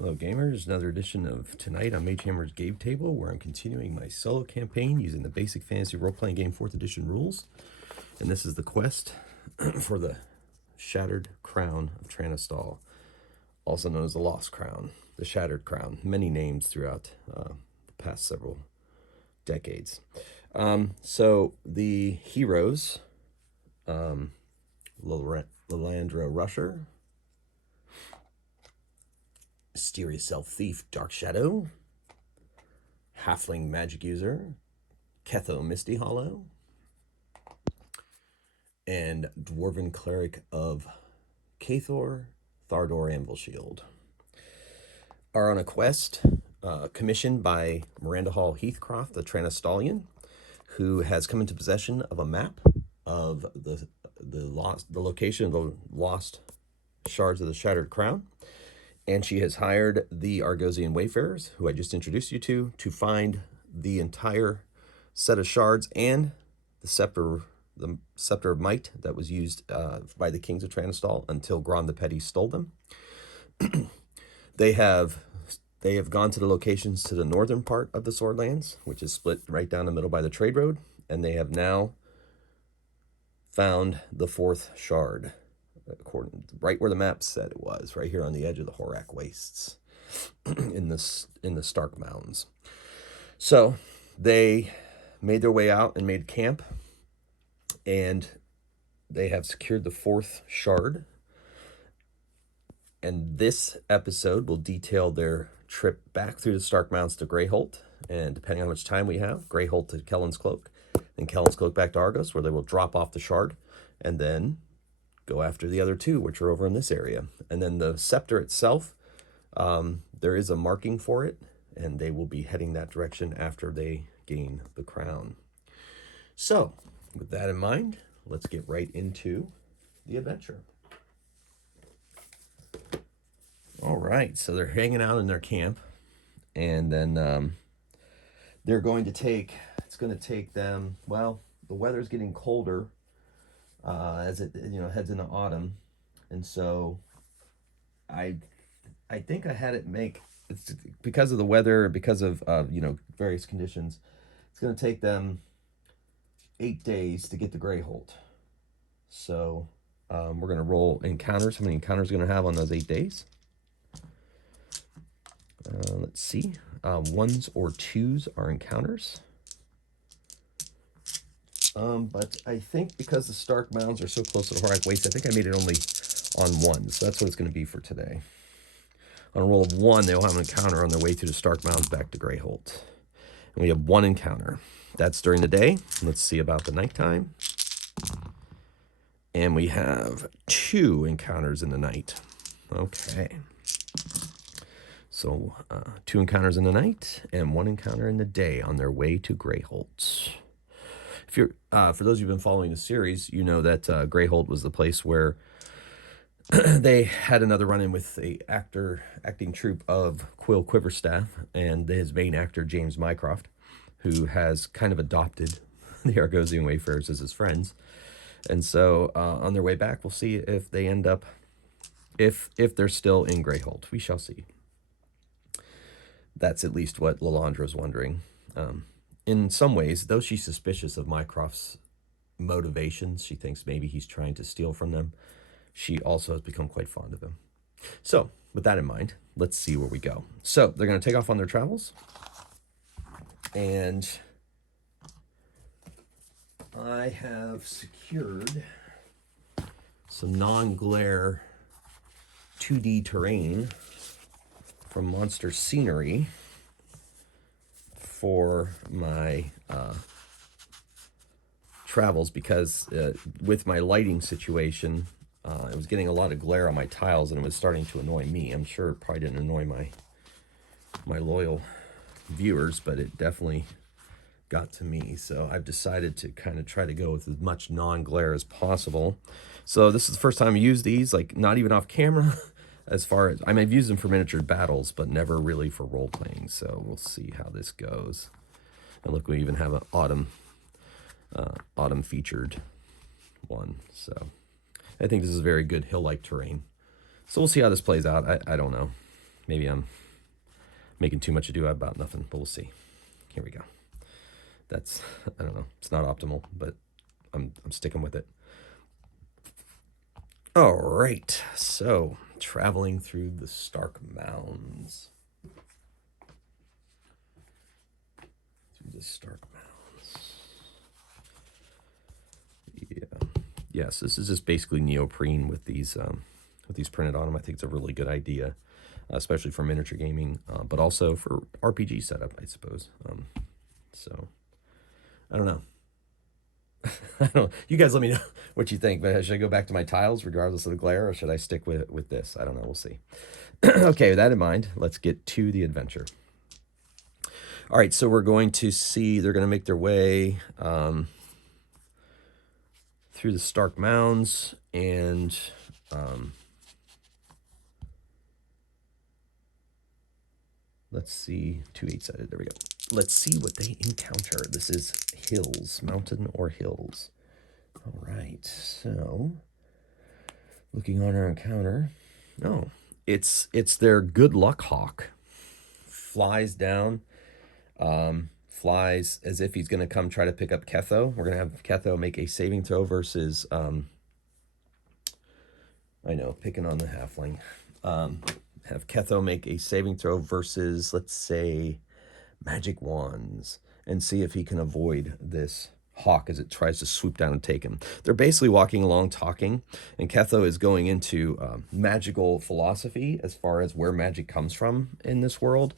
Hello gamers, another edition of Tonight on Mage Hammer's Game Table, where I'm continuing my solo campaign using the basic fantasy role-playing game 4th edition rules. And this is the quest for the Shattered Crown of Tranastal, also known as the Lost Crown, the Shattered Crown, many names throughout the past several decades. So the heroes, Lalandra Rusher, Mysterious Elf Thief Dark Shadow, Halfling Magic User Ketho Misty Hollow, and Dwarven Cleric of Cathor Thardor Anvil Shield are on a quest commissioned by Miranda Hall Heathcroft, the Tranastalian, who has come into possession of a map of the location of the lost shards of the Shattered Crown. And she has hired the Argosian Wayfarers, who I just introduced you to find the entire set of shards and the scepter of might that was used by the kings of Tranastal until Gron the Petty stole them. They have gone to the locations to the northern part of the Swordlands, which is split right down the middle by the trade road, and they have now found the fourth shard. Right where the map said it was, right here on the edge of the Horak Wastes, in the Stark Mounds. So they made their way out and made camp, and they have secured the fourth shard. And this episode will detail their trip back through the Stark Mounds to Grayholt, and depending on how much time we have, Grayholt to Kelen's Cloak, and Kelen's Cloak back to Argos, where they will drop off the shard, and then go after the other two, which are over in this area. And then the scepter itself, there is a marking for it, and they will be heading that direction after they gain the crown. So, with that in mind, let's get right into the adventure. All right, so they're hanging out in their camp, and then they're going to take, it's going to take them, well, the weather's getting colder as it heads into autumn, and so I think I had it make, it's because of the weather, because of various conditions, it's going to take them 8 days to get to Grayholt. So we're going to roll encounters. How many encounters are going to have on those 8 days? Let's see. Ones or twos are encounters. But I think because the Stark Mounds are so close to the Horak Waste, I think I made it only on one. So that's what it's going to be for today. On a roll of 1, they'll have an encounter on their way through the Stark Mounds back to Grayholt. And we have 1 encounter. That's during the day. Let's see about the nighttime. And we have 2 encounters in the night. Okay. So 2 encounters in the night and 1 encounter in the day on their way to Grayholt. If you're, for those who've been following the series, you know that Grayholt was the place where they had another run-in with a acting troupe of Quill Quiverstaff and his main actor, James Mycroft, who has kind of adopted the Argosian Wayfarers as his friends. And so on their way back, we'll see if they end up, if they're still in Grayholt. We shall see. That's at least what Lalandra's wondering. In some ways, though she's suspicious of Mycroft's motivations, she thinks maybe he's trying to steal from them, she also has become quite fond of him. So, with that in mind, let's see where we go. So, they're going to take off on their travels, and I have secured some non-glare 2D terrain from Monster Scenery for my travels, because with my lighting situation, I was getting a lot of glare on my tiles and it was starting to annoy me. I'm sure it probably didn't annoy my loyal viewers, but it definitely got to me. So I've decided to kind of try to go with as much non-glare as possible. So this is the first time I used these, like not even off camera. As far as, I mean, I've used them for miniature battles, but never really for role-playing, so we'll see how this goes. And look, we even have an autumn featured one, so I think this is very good hill-like terrain. So we'll see how this plays out. I don't know. maybe I'm making too much ado about nothing, but we'll see. Here we go. That's, I don't know, it's not optimal, but I'm sticking with it. All right, so traveling through the Stark Mounds. Through the Stark Mounds. Yeah. Yes, this is just basically neoprene with these printed on them. I think it's a really good idea, especially for miniature gaming, but also for RPG setup, I suppose. So, I don't know. I don't. You guys, let me know what you think. But should I go back to my tiles, regardless of the glare, or should I stick with this? I don't know. We'll see. Okay, with that in mind, let's get to the adventure. All right, so we're going to see. They're going to make their way through the Stark Mounds, and let's see. 2 8-sided. There we go. Let's see what they encounter. This is hills, mountain or hills. All right, so looking on our encounter. Oh, it's their good luck hawk. Flies down, flies as if he's going to come try to pick up Ketho. We're going to have Ketho make a saving throw versus, I know, picking on the halfling. Have Ketho make a saving throw versus, let's say, magic wands, and see if he can avoid this hawk as it tries to swoop down and take him. They're basically walking along talking, and Ketho is going into magical philosophy as far as where magic comes from in this world.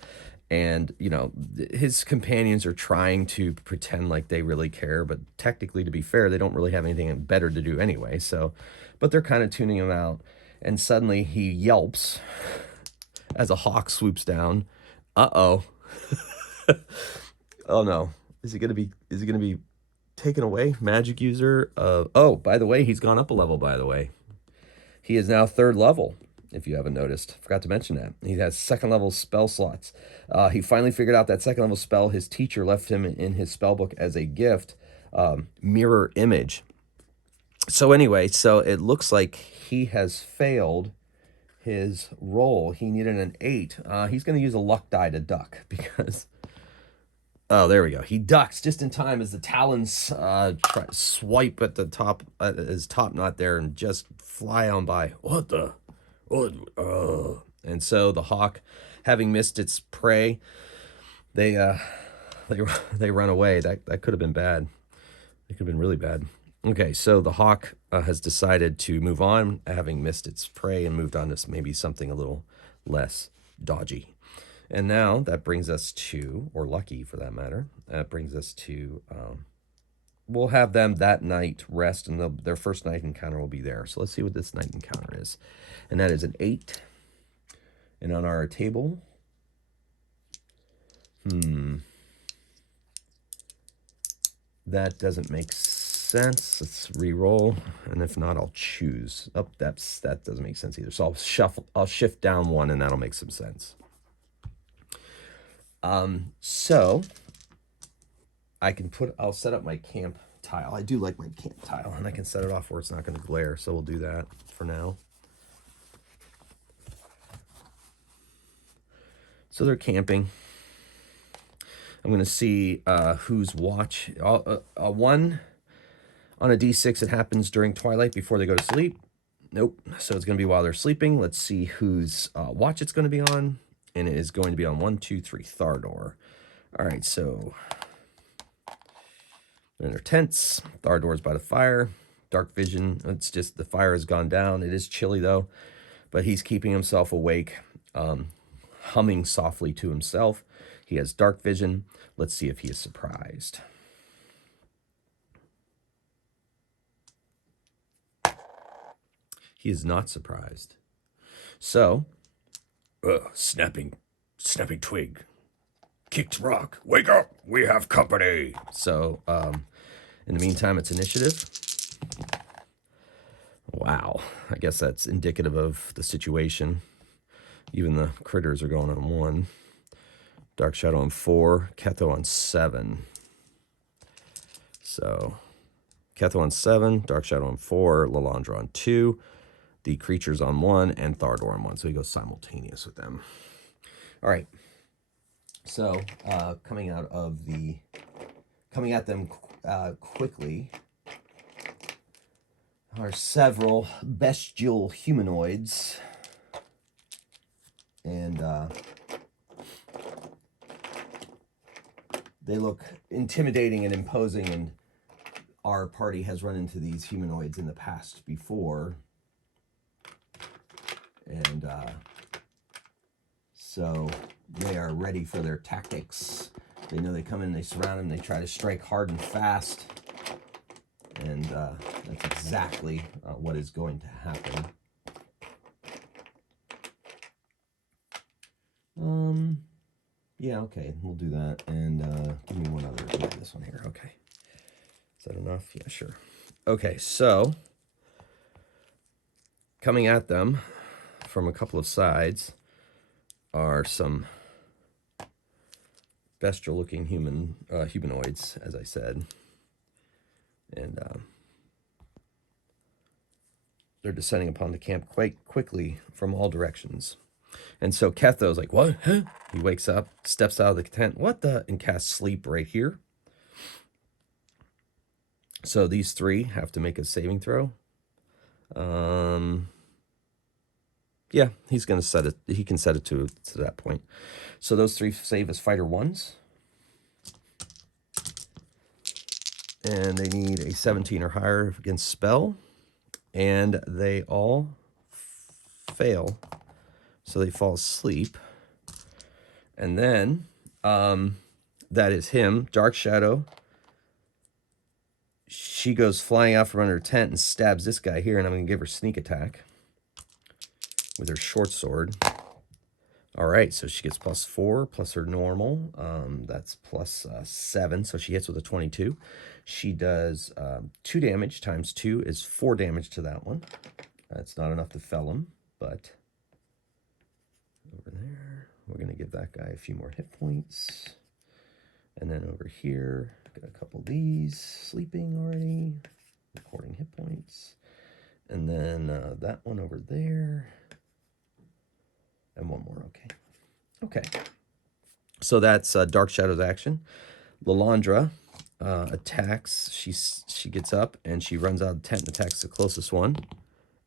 And, you know, his companions are trying to pretend like they really care, but technically, to be fair, they don't really have anything better to do anyway. So, but they're kind of tuning him out. And suddenly he yelps as a hawk swoops down. Uh-oh. Oh no. Is he gonna be taken away? Magic user. Oh, by the way, he's gone up a level, by the way. He is now 3rd level, if you haven't noticed. Forgot to mention that. He has 2nd level spell slots. He finally figured out that 2nd level spell his teacher left him in his spell book as a gift, mirror image. So anyway, so it looks like he has failed his roll. He needed an 8. He's going to use a luck die to duck because... Oh, there we go. He ducks just in time as the talons swipe at the top, his top knot there, and just fly on by. What the? What? And so the hawk, having missed its prey, they run away. That could have been bad. It could have been really bad. Okay, so the hawk has decided to move on, having missed its prey, and moved on to maybe something a little less dodgy. And now that brings us to, or lucky for that matter, that brings us to, we'll have them that night rest, and their first night encounter will be there. So let's see what this night encounter is. And that is an 8. And on our table, that doesn't make sense. Let's re-roll, and if not, I'll choose. Oh, that doesn't make sense either. So I'll shift down 1, and that'll make some sense. So I'll set up my camp tile. I do like my camp tile, and I can set it off where it's not going to glare. So we'll do that for now. So they're camping. I'm going to see whose watch. 1 on a D6. It happens during twilight before they go to sleep. Nope. So it's going to be while they're sleeping. Let's see whose watch it's going to be on. And it is going to be on 1, 2, 3, Thardor. All right, so they're in their tents. Thardor's by the fire. Dark vision. It's just the fire has gone down. It is chilly, though. But he's keeping himself awake, humming softly to himself. He has dark vision. Let's see if he is surprised. He is not surprised. So... snapping twig, kicked rock, wake up, we have company. So in the meantime, it's initiative. Wow, I guess that's indicative of the situation. Even the critters are going on 1. Dark Shadow on 4, Ketho on 7. So Ketho on 7, Dark Shadow on 4, Lalandra on 2, the creatures on 1, and Thardor on 1. So he goes simultaneous with them. All right. So coming at them quickly are several bestial humanoids, and they look intimidating and imposing, and our party has run into these humanoids in the past before, and so they are ready for their tactics. They know they come in, they surround them, they try to strike hard and fast, and that's exactly what is going to happen. Yeah, okay, we'll do that, and give me one other. Yeah, this one here. Okay, is that enough? Yeah, sure. Okay, so coming at them from a couple of sides are some bestial-looking humanoids, as I said, and they're descending upon the camp quite quickly from all directions. And so Ketho's like, what? Huh? He wakes up, steps out of the tent, what the? And casts sleep right here. So these three have to make a saving throw. Yeah, he's going to set it. He can set it to that point. So those three save as fighter ones. And they need a 17 or higher against spell. And they all fail. So they fall asleep. And then that is him, Dark Shadow. She goes flying out from under her tent and stabs this guy here, and I'm going to give her sneak attack with her short sword. All right, so she gets +4 plus her normal. That's +7, so she hits with a 22. She does 2 damage times 2 is 4 damage to that one. That's not enough to fell him, but over there, we're going to give that guy a few more hit points. And then over here, got a couple of these sleeping already, recording hit points. And then that one over there. And one more, okay. Okay. So that's Dark Shadow's action. Lalandra attacks. She gets up and she runs out of the tent and attacks the closest one.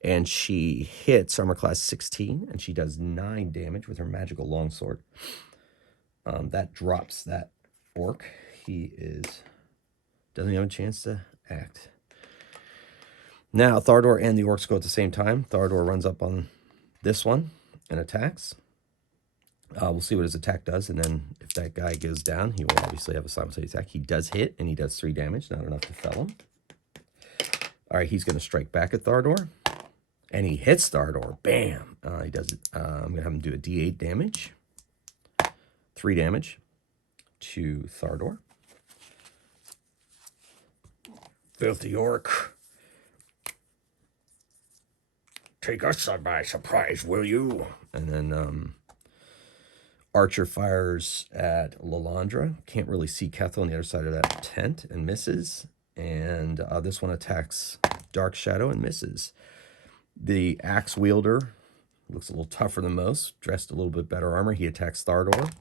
And she hits armor class 16, and she does 9 damage with her magical longsword. That drops that orc. He doesn't have a chance to act. Now Thardor and the orcs go at the same time. Thardor runs up on this one and attacks. We'll see what his attack does, and then if that guy goes down, he will obviously have a simultaneous attack. He does hit, and he does 3 damage, not enough to fell him. All right, he's going to strike back at Thardor, and he hits Thardor. Bam! He does it. I'm going to have him do a D8 damage. 3 damage to Thardor. Filthy orc. Take us by surprise, will you? And then Archer fires at Lalandra. Can't really see Ketho on the other side of that tent and misses. And this one attacks Dark Shadow and misses. The axe wielder looks a little tougher than most, dressed a little bit better armor. He attacks Thardor,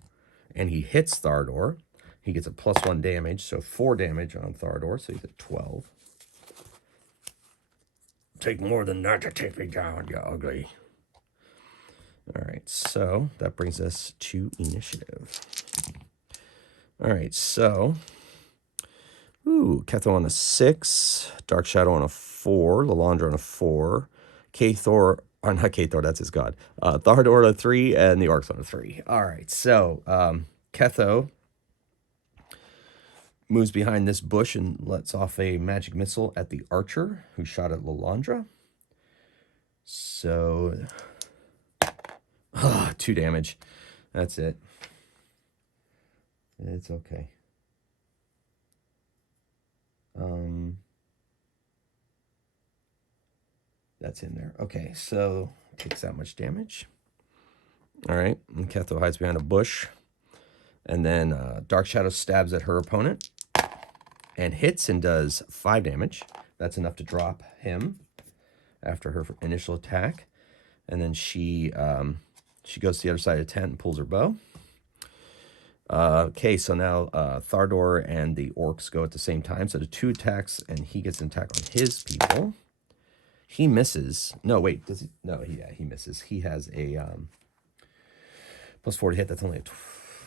and he hits Thardor. He gets a +1 damage, so 4 damage on Thardor, so he's at 12. Take more than that to take me down, you ugly. All right, so that brings us to initiative. All right, so Ketho on a 6, Dark Shadow on a 4, Lalandra on a 4, Kathor, or not Kathor, that's his god, Thardor on a 3, and the orcs on a 3. All right, so Ketho moves behind this bush and lets off a magic missile at the archer who shot at Lalandra. So 2 damage. That's it. It's okay. That's in there. Okay, so takes that much damage. All right, and Ketho hides behind a bush. And then Dark Shadow stabs at her opponent and hits and does 5 damage. That's enough to drop him after her initial attack. And then she She goes to the other side of the tent and pulls her bow. Okay, so now Thardor and the orcs go at the same time. So the 2 attacks, and he gets an attack on his people. He misses. No, wait, does he? No, he misses. He has a +4 to hit. That's only a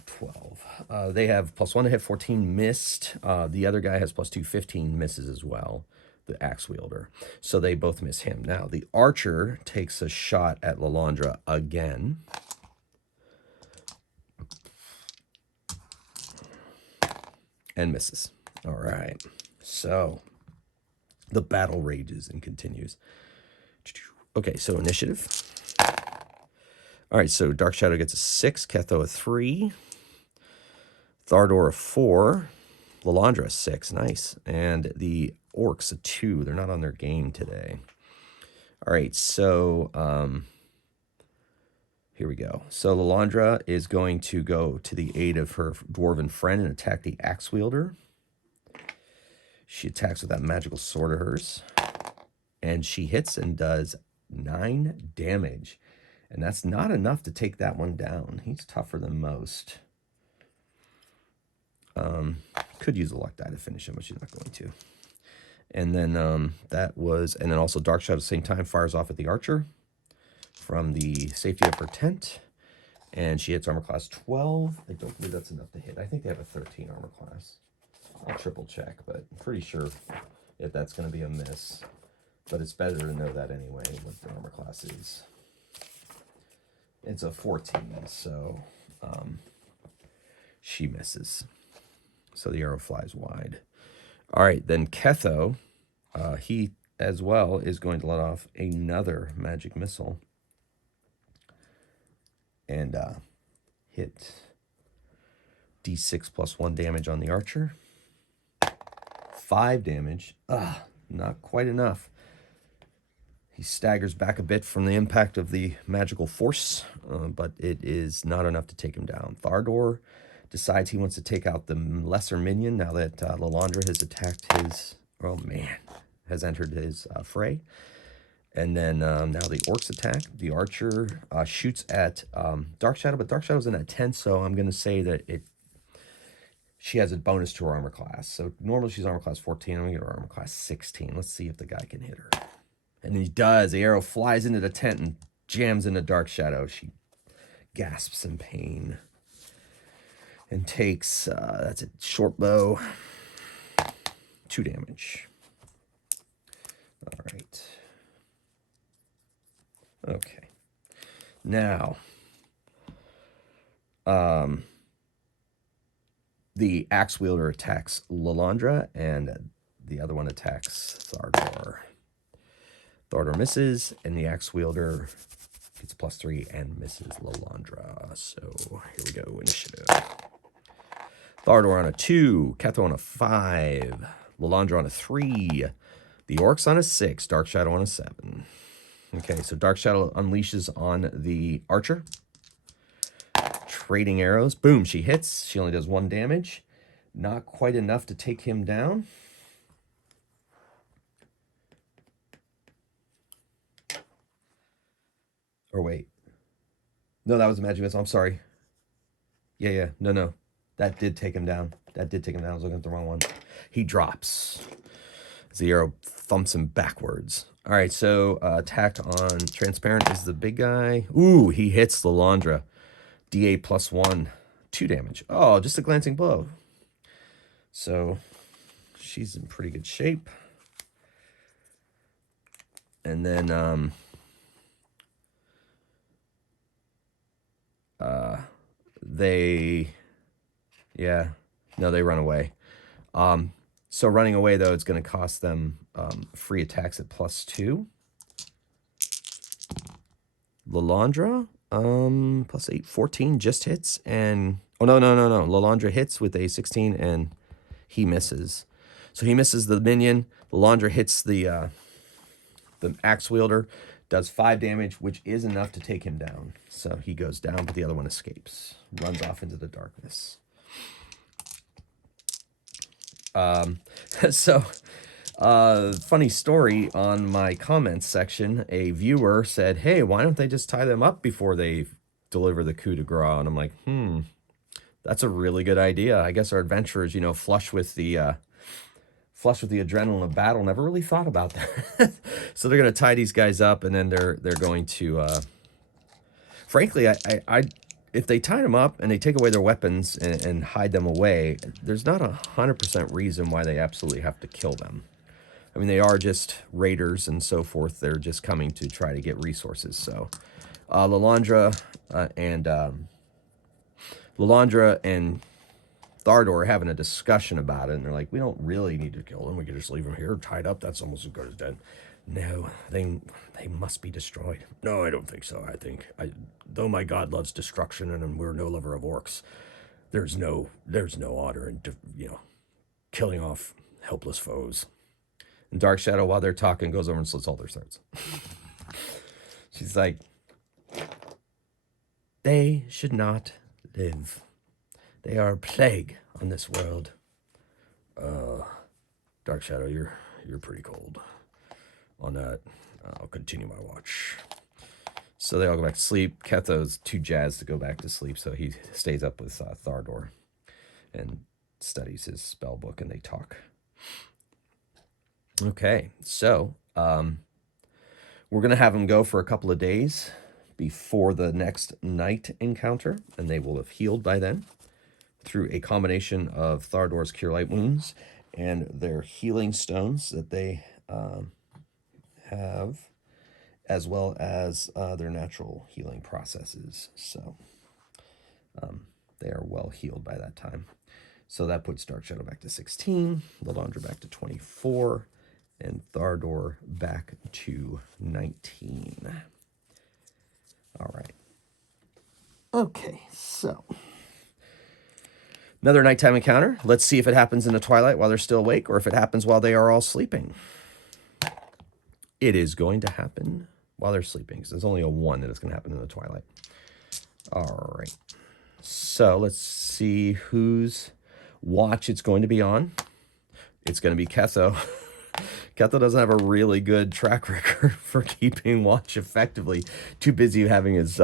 12. They have +1 to hit, 14 missed. The other guy has +2, 15 misses as well, the axe wielder. So they both miss him. Now, the archer takes a shot at Lalandra again. And misses. All right. So the battle rages and continues. Okay, so initiative. All right, so Dark Shadow gets a 6, Ketho a 3, Thardor a 4, Lalandra a 6, nice, and the orcs a 2. They're not on their game today. All right, so here we go. So Lalandra is going to go to the aid of her dwarven friend and attack the axe wielder. She attacks with that magical sword of hers, and she hits and does 9 damage. And that's not enough to take that one down. He's tougher than most. Could use a luck die to finish him, but she's not going to. And then and then also Dark Shadow at the same time fires off at the archer from the safety of her tent. And she hits armor class 12. I don't believe that's enough to hit. I think they have a 13 armor class. I'll triple check, but I'm pretty sure that that's going to be a miss. But it's better to know that anyway, what the armor class is. It's a 14, so she misses. So the arrow flies wide. All right, then Ketho, he as well is going to let off another magic missile. And hit D6 plus 1 damage on the archer. 5 damage. Not quite enough. He staggers back a bit from the impact of the magical force, but it is not enough to take him down. Thardor decides he wants to take out the lesser minion now that Lalandra has attacked his, has entered his fray. And then now the orcs attack. The archer shoots at Dark Shadow, but Dark Shadow's in at 10, so I'm going to say that she has a bonus to her armor class. So normally she's armor class 14. I'm going to get her armor class 16. Let's see if the guy can hit her. And he does. The arrow flies into the tent and jams into Dark Shadow. She gasps in pain and takes, that's a short bow, 2 damage. All right. Okay. Now, the axe wielder attacks Lalandra, and the other one attacks Thardor. Thardor misses, and the axe wielder gets +3 and misses Lalandra. So here we go, initiative. Thardor on a 2, Ketho on a 5, Lalandra on a 3, the orcs on a 6, Dark Shadow on a 7. Okay, so Dark Shadow unleashes on the archer. Trading arrows. Boom, she hits. She only does 1 damage. Not quite enough to take him down. Or wait. No, that was a magic missile. I'm sorry. Yeah. No. That did take him down. I was looking at the wrong one. He drops. As the arrow thumps him backwards. All right, so attack on Transparent is the big guy. Ooh, he hits Lalandra. D8 +1. 2 damage. Oh, just a glancing blow. So she's in pretty good shape. And then they run away. So running away, though, it's going to cost them free attacks at +2. Lalandra, +8, 14 just hits. And oh, no. Lalandra hits with a 16 and he misses. So he misses the minion. Lalandra hits the axe wielder, does 5 damage, which is enough to take him down. So he goes down, but the other one escapes, runs off into the darkness. Funny story on my comments section, a viewer said, hey, why don't they just tie them up before they deliver the coup de grace. And I'm like, that's a really good idea. I guess our adventurers, flush with the adrenaline of battle, never really thought about that. So they're going to tie these guys up, and then they're going to, frankly, I if they tie them up and they take away their weapons and hide them away, there's not 100% reason why they absolutely have to kill them. I mean, they are just raiders and so forth. They're just coming to try to get resources. So Lalandra and Thardor are having a discussion about it, and they're like, we don't really need to kill them. We can just leave them here tied up. That's almost as good as dead. No, they must be destroyed. No, I don't think so. Though my god loves destruction and we're no lover of orcs, there's no honor in killing off helpless foes. And Dark Shadow, while they're talking, goes over and slits all their throats. She's like, they should not live. They are a plague on this world. Dark Shadow, you're pretty cold. On that, I'll continue my watch. So they all go back to sleep. Ketho's too jazzed to go back to sleep, so he stays up with Thardor and studies his spell book, and they talk. Okay, so we're going to have him go for a couple of days before the next night encounter, and they will have healed by then through a combination of Thardor's Cure Light Wounds and their healing stones that they have, as well as their natural healing processes. So they are well healed by that time. So that puts Dark Shadow back to 16, Lalandra back to 24, and Thardor back to 19. All right. Okay, so another nighttime encounter. Let's see if it happens in the twilight while they're still awake, or if it happens while they are all sleeping. It is going to happen while they're sleeping, because there's only a 1 that it's going to happen in the twilight. All right. So let's see whose watch it's going to be on. It's going to be Ketho. Ketho doesn't have a really good track record for keeping watch effectively. Too busy having his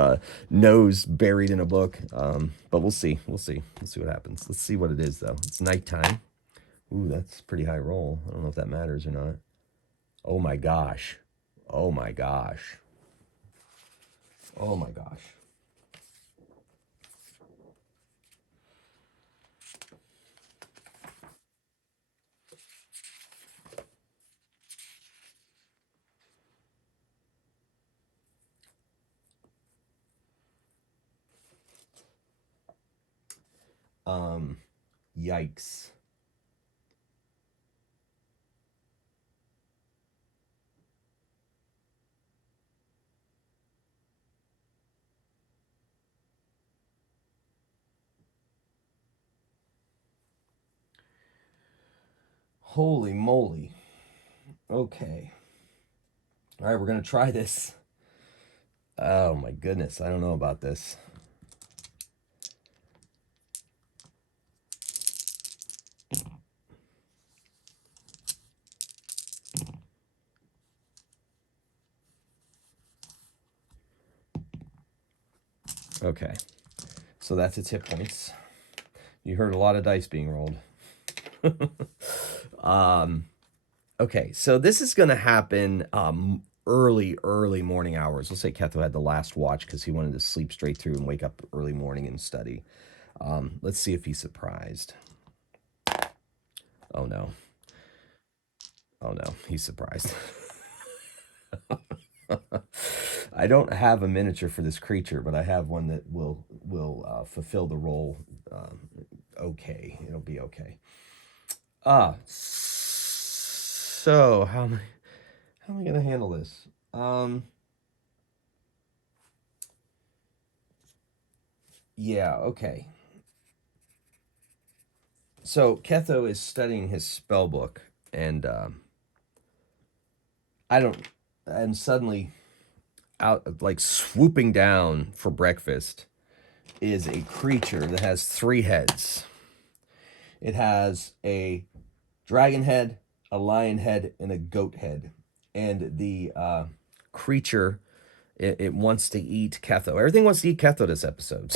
nose buried in a book. But we'll see. We'll see what happens. Let's see what it is, though. It's nighttime. Ooh, that's a pretty high roll. I don't know if that matters or not. Oh my gosh. Oh my gosh. Oh my gosh. Yikes. Holy moly. Okay. All right, we're going to try this. Oh my goodness, I don't know about this. Okay, so that's its hit points. You heard a lot of dice being rolled. Okay, so this is going to happen early morning hours. Let's say Ketho had the last watch because he wanted to sleep straight through and wake up early morning and study. Let's see if he's surprised. Oh no. Oh no, he's surprised. I don't have a miniature for this creature, but I have one that will fulfill the role. Okay, it'll be okay. So how am I gonna handle this? Yeah, okay. So Ketho is studying his spell book, and and suddenly out, like swooping down for breakfast, is a creature that has 3 heads. It has a dragon head, a lion head, and a goat head. And the creature It wants to eat Ketho. Everything wants to eat Ketho this episode.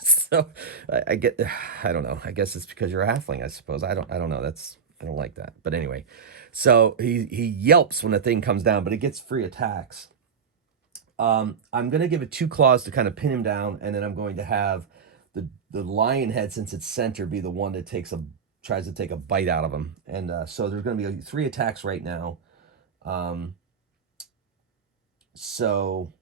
So I don't know. I guess it's because you're a halfling, I suppose. I don't know. I don't like that. But anyway, so he yelps when the thing comes down, but it gets free attacks. I'm gonna give it 2 claws to kind of pin him down, and then I'm going to have the lion head, since it's center, be the one that tries to take a bite out of him. And so there's going to be 3 attacks right now. So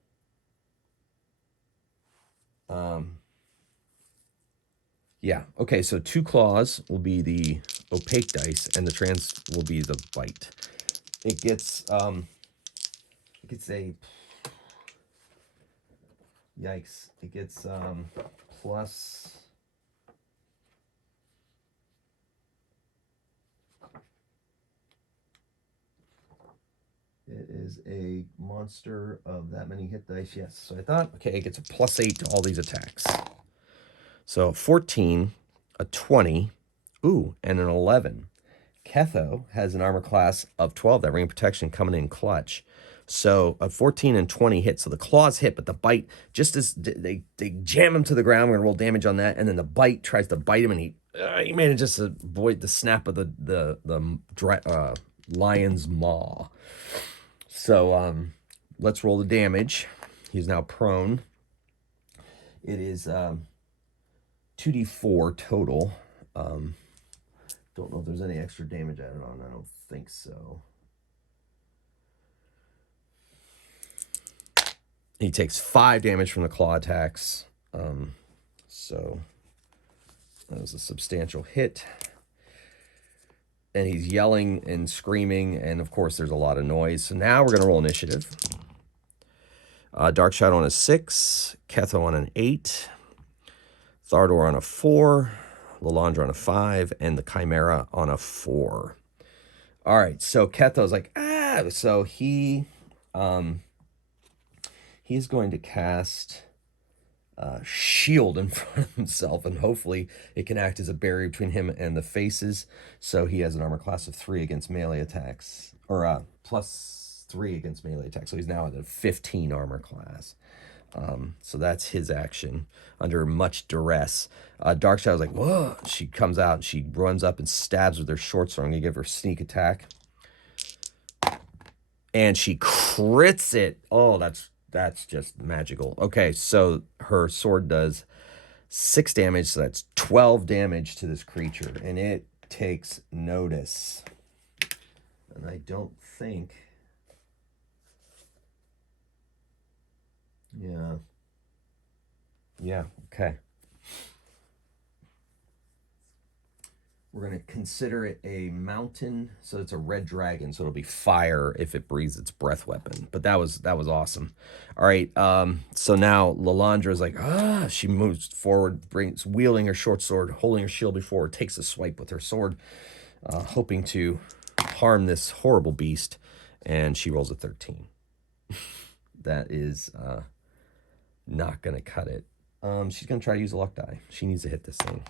yeah, okay, so 2 claws will be the opaque dice, and the trans will be the bite. It gets a yikes. It gets plus. It is a monster of that many hit dice, yes. So I thought, okay, it gets a +8 to all these attacks. So 14, a 20, ooh, and an 11. Ketho has an armor class of 12, that ring protection coming in clutch. So a 14 and 20 hit. So the claws hit, but the bite, just as they jam him to the ground, we're going to roll damage on that, and then the bite tries to bite him, and he manages to avoid the snap of the lion's maw. So let's roll the damage. He's now prone. It is 2d4 total. Don't know if there's any extra damage added on. I don't think so. He takes 5 damage from the claw attacks. So that was a substantial hit. And he's yelling and screaming, and of course there's a lot of noise. So now we're going to roll initiative. Dark Shadow on a 6, Ketho on an 8, Thardor on a 4, Lalandra on a 5, and the Chimera on a 4. All right, so Ketho's like, so he's going to cast shield in front of himself, and hopefully it can act as a barrier between him and the faces. So he has an armor class of 3 against melee attacks, or +3 against melee attacks. So he's now at a 15 armor class. So that's his action under much duress. Dark Shadow's like, whoa. She comes out, she runs up and stabs with her short sword. I'm gonna give her sneak attack, and she crits it. Oh, that's just magical. Okay, so her sword does 6 damage, so that's 12 damage to this creature, and it takes notice. And I don't think... Yeah, okay. We're going to consider it a mountain, so it's a red dragon, so it'll be fire if it breathes its breath weapon. But that was awesome. All right, so now Lalandra is like, she moves forward, wielding her short sword, holding her shield before her, takes a swipe with her sword, hoping to harm this horrible beast, and she rolls a 13. That is not going to cut it. She's going to try to use a luck die. She needs to hit this thing.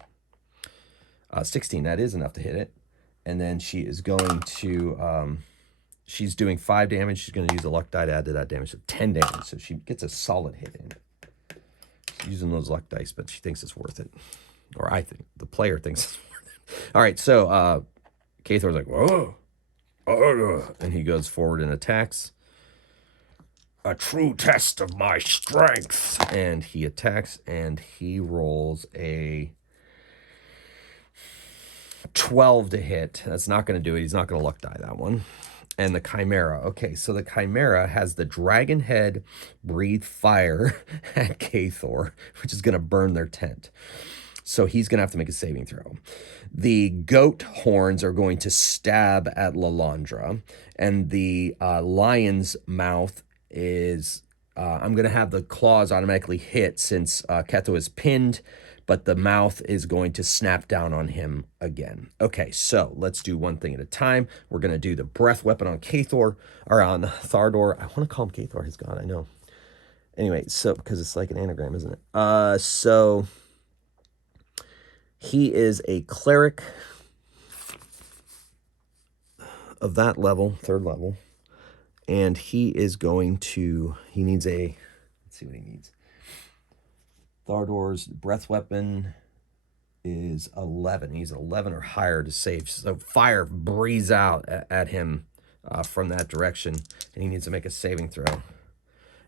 16, that is enough to hit it. And then she is going to, she's doing 5 damage. She's going to use a luck die to add to that damage. So 10 damage. So she gets a solid hit in. She's using those luck dice, but she thinks it's worth it. Or I think, the player thinks it's worth it. All right, so Kathor's like, whoa. And he goes forward and attacks. A true test of my strength. And he attacks, and he rolls a 12 to hit. That's not going to do it. He's not going to luck die that one. And the Chimera. Okay, so the Chimera has the dragon head breathe fire at Kathor, which is going to burn their tent. So he's going to have to make a saving throw. The goat horns are going to stab at Lalandra. And the lion's mouth is... I'm going to have the claws automatically hit since Ketho is pinned, but the mouth is going to snap down on him again. Okay, so let's do one thing at a time. We're going to do the breath weapon on Kathor, or on Thardor. I want to call him Kathor, his god, I know. Anyway, so, because it's like an anagram, isn't it? So, he is a cleric of that level, 3rd level. And he is going to, he needs a, let's see what he needs. Thardor's breath weapon is 11. He's 11 or higher to save. So fire breathes out at him from that direction, and he needs to make a saving throw.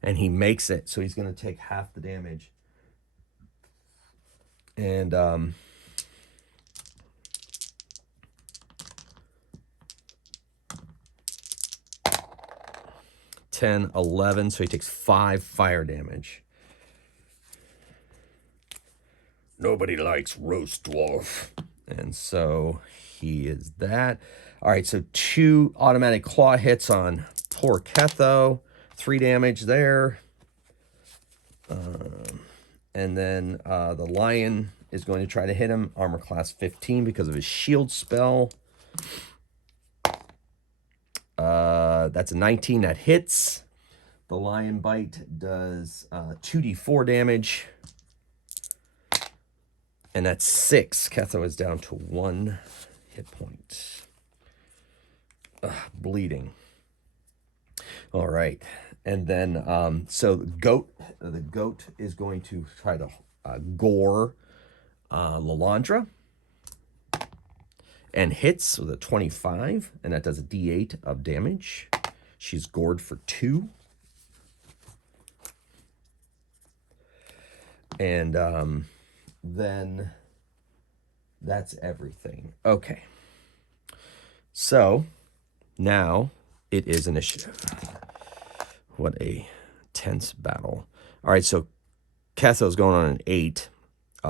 And he makes it, so he's going to take half the damage. And 10, 11, so he takes 5 fire damage. Nobody likes roast dwarf. And so he is that. All right, so 2 automatic claw hits on poor Ketho. 3 damage there. And then the lion is going to try to hit him. Armor class 15 because of his shield spell. That's a 19 that hits. The lion bite does 2d4 damage. And that's 6. Ketho is down to 1 hit point. Bleeding. All right. And then, so the goat is going to try to gore Lalandra. And hits with a 25. And that does a d8 of damage. She's gored for 2. And then that's everything. Okay. So now it is initiative. What a tense battle. All right, so Ketho's going on an 8.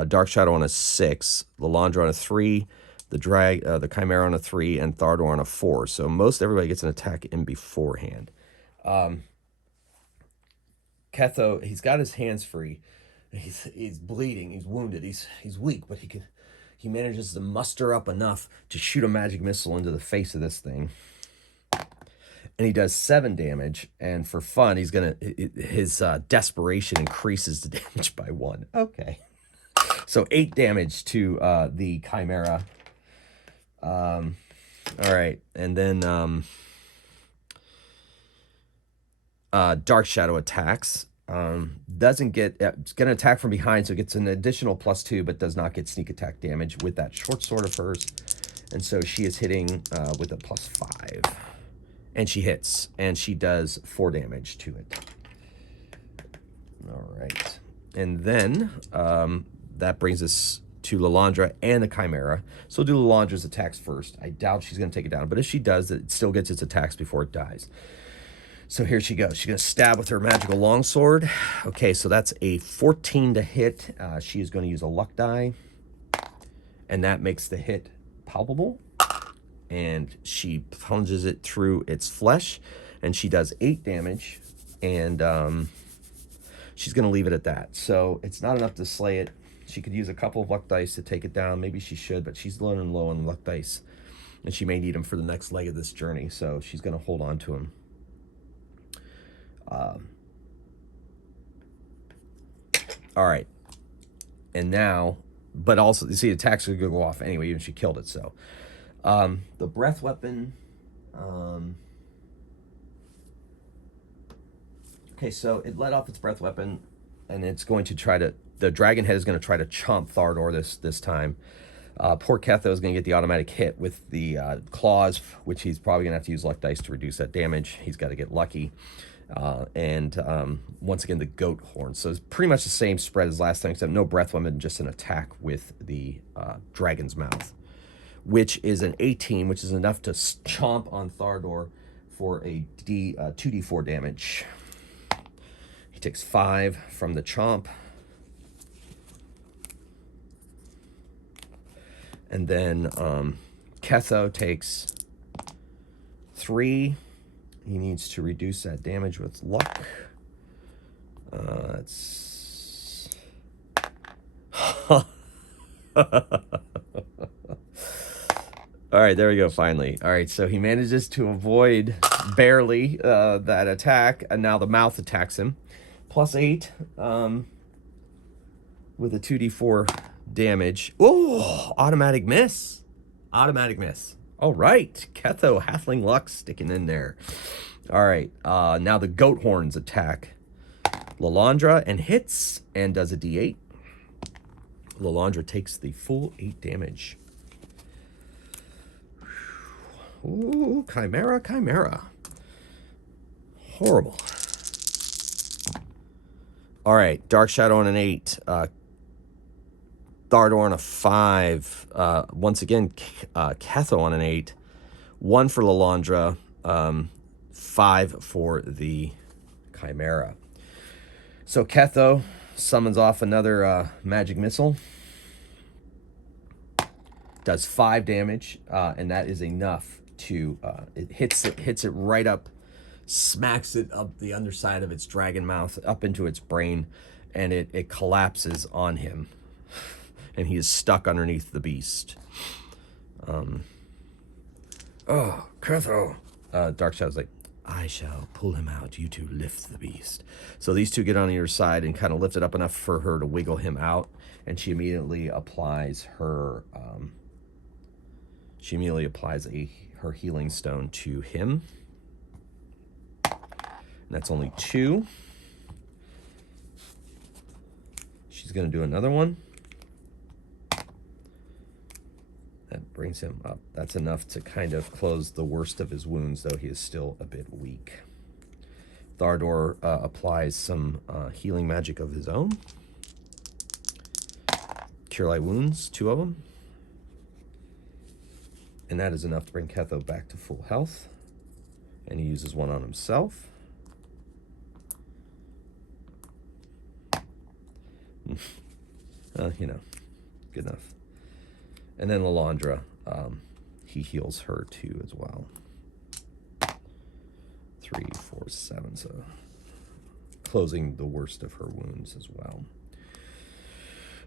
Dark Shadow on a 6. Lalandra on a 3. The Chimera on a 3. And Thardor on a 4. So most everybody gets an attack in beforehand. Ketho, he's got his hands free. He's bleeding. He's wounded. He's weak, but he manages to muster up enough to shoot a magic missile into the face of this thing. And he does 7 damage. And for fun, his desperation increases the damage by 1. Okay. So 8 damage to the Chimera. All right, and then Dark Shadow attacks. Doesn't get, it's going to attack from behind, so it gets an additional +2, but does not get sneak attack damage with that short sword of hers. And so she is hitting with a +5. And she hits, and she does 4 damage to it. All right. And then that brings us to Lalandra and the Chimera. So we'll do Lalandra's attacks first. I doubt she's going to take it down, but if she does, it still gets its attacks before it dies. So here she goes. She's going to stab with her magical longsword. Okay, so that's a 14 to hit. She is going to use a luck die, and that makes the hit palpable. And she plunges it through its flesh, and she does 8 damage, and she's going to leave it at that. So it's not enough to slay it. She could use a couple of luck dice to take it down. Maybe she should, but she's low on luck dice, and she may need them for the next leg of this journey, so she's going to hold on to them. All right. And now, but also, you see, attacks are going to go off anyway, even if she killed it, so... the breath weapon, okay, so it let off its breath weapon, and it's going to try to, the dragon head is going to try to chomp Thardor this time. Poor Ketho is going to get the automatic hit with the claws, which he's probably going to have to use luck dice to reduce that damage. He's got to get lucky. And once again, the goat horn. So it's pretty much the same spread as last time, except no breath weapon, just an attack with the dragon's mouth, which is an 18, which is enough to chomp on Thardor for a 2d4 damage. He takes 5 from the chomp. And then Ketho takes 3. He needs to reduce that damage with luck. That's... All right, there we go, finally. All right, so he manages to avoid, barely, that attack, and now the mouth attacks him. +8, with a 2d4 damage. Oh, automatic miss. Automatic miss. All right, Ketho, Halfling Luck sticking in there. All right, now the goat horns attack Lalandra and hits and does a d8. Lalandra takes the full 8 damage. Ooh, Chimera, Chimera. Horrible. All right, Dark Shadow on an 8. Thardor on a 5. Once again, Ketho on an 8. 1 for Lalandra. 5 for the Chimera. So Ketho summons off another magic missile. Does 5 damage, and that is enough to it hits it right up, smacks it up the underside of its dragon mouth up into its brain, and it collapses on him, and he is stuck underneath the beast. Oh, Ketho. Dark Shadow's like, I shall pull him out. You two lift the beast. So these two get on either side and kind of lift it up enough for her to wiggle him out, and she immediately applies her her healing stone to him. And that's only 2. She's going to do another one. That brings him up. That's enough to kind of close the worst of his wounds, though he is still a bit weak. Thardor applies some healing magic of his own. Cure Light Wounds, 2 of them. And that is enough to bring Ketho back to full health. And he uses one on himself. Good enough. And then Lalandra, he heals her too as well. 3, 4, 7, so closing the worst of her wounds as well.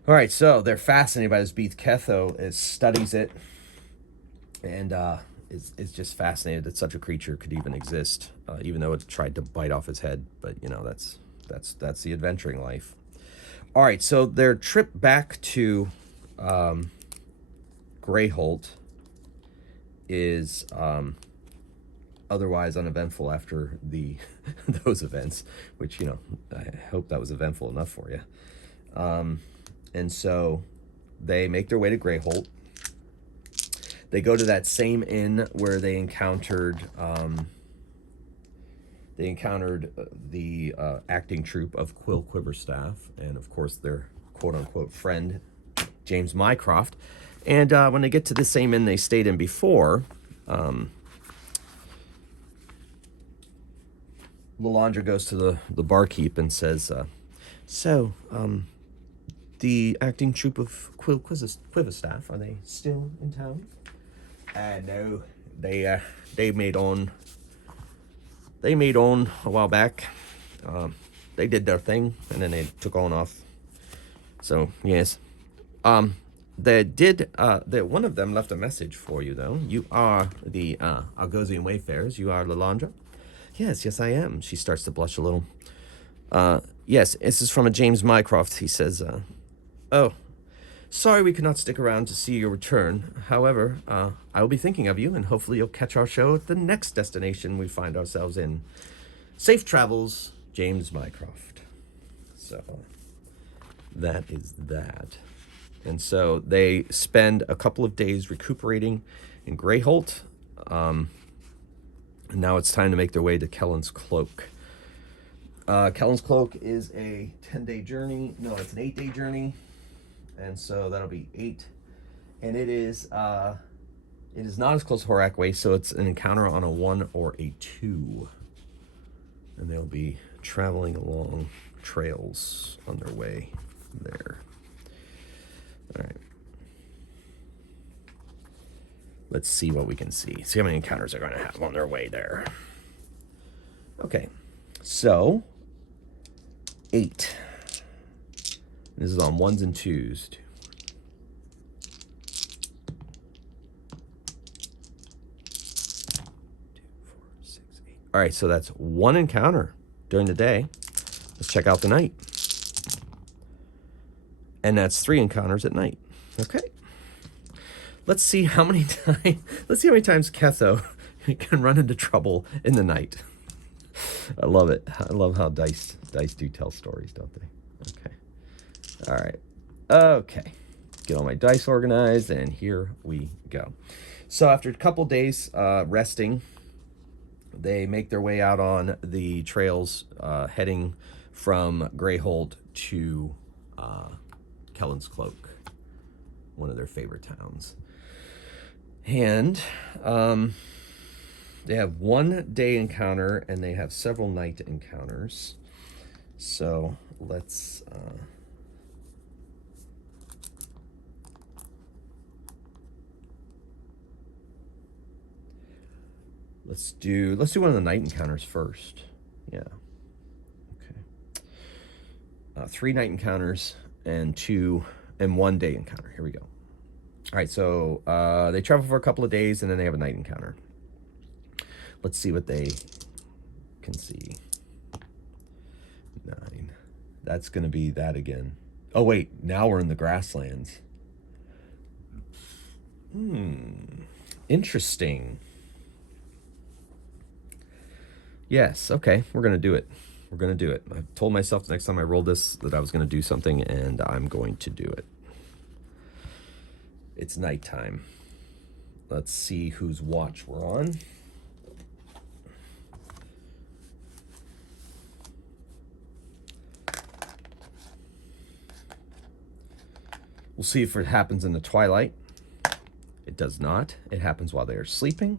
All right, so they're fascinated by this beast. Ketho studies it and is just fascinated that such a creature could even exist, even though it tried to bite off his head. But that's the adventuring life. All right, so their trip back to Grayholt is otherwise uneventful after those events, which, I hope that was eventful enough for you. And so they make their way to Grayholt. They go to that same inn where they encountered the acting troupe of Quill Quiverstaff, and of course their quote-unquote friend, James Mycroft. And when they get to the same inn they stayed in before, Lalandra goes to the barkeep and says, the acting troupe of Quill Quiverstaff, are they still in town? No, they made on a while back. They did their thing, and then they took on off. So, yes. One of them left a message for you, though. You are the Argosian Wayfarers. You are Lalandra? Yes, I am. She starts to blush a little. Yes, this is from a James Mycroft. He says, oh, sorry we could not stick around to see your return. However, I will be thinking of you, and hopefully you'll catch our show at the next destination we find ourselves in. Safe travels, James Mycroft. So, that is that. And so they spend a couple of days recuperating in Grayholt. And now it's time to make their way to Kelen's Cloak. Kelen's Cloak is a 10-day journey. No, it's an 8-day journey. And so that'll be 8. And it is not as close to Horak Way, so it's an encounter on a 1 or a 2. And they'll be traveling along trails on their way there. All right. Let's see what we can see. See how many encounters they're going to have on their way there. Okay. So, 8. This is on 1s and 2s. 2, 4, 6, 8. All right, so that's 1 encounter during the day. Let's check out the night. And that's 3 encounters at night. Okay. Let's see how many times Ketho can run into trouble in the night. I love it. I love how dice do tell stories, don't they? Okay. All right. Okay. Get all my dice organized, and here we go. So after a couple days resting, they make their way out on the trails heading from Grayholt to Kelen's Cloak, one of their favorite towns. And they have one day encounter, and they have several night encounters. So let's do one of the night encounters first. Yeah. Okay. 3 night encounters and 1 day encounter. Here we go. All right, so they travel for a couple of days, and then they have a night encounter. Let's see what they can see. 9. That's going to be that again. Oh, wait. Now we're in the Grasslands. Interesting. Yes, okay. We're going to do it. We're going to do it. I told myself the next time I rolled this that I was going to do something, and I'm going to do it. It's nighttime. Let's see whose watch we're on. We'll see if it happens in the twilight. It does not. It happens while they are sleeping.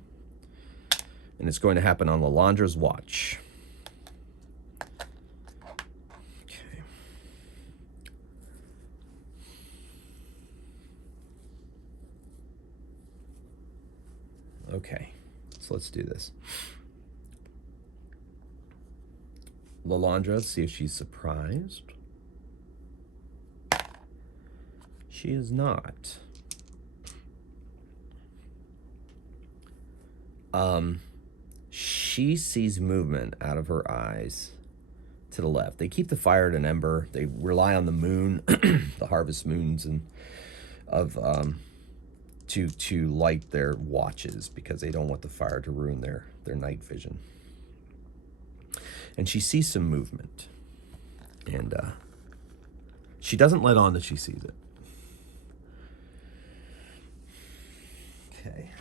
And it's going to happen on Lalandra's watch. Okay. Okay, so let's do this. Lalandra, see if she's surprised. She is not. She sees movement out of her eyes to the left. They keep the fire at an ember. They rely on the moon, the harvest moons, and to light their watches because they don't want the fire to ruin their night vision. And she sees some movement, and she doesn't let on that she sees it. Okay.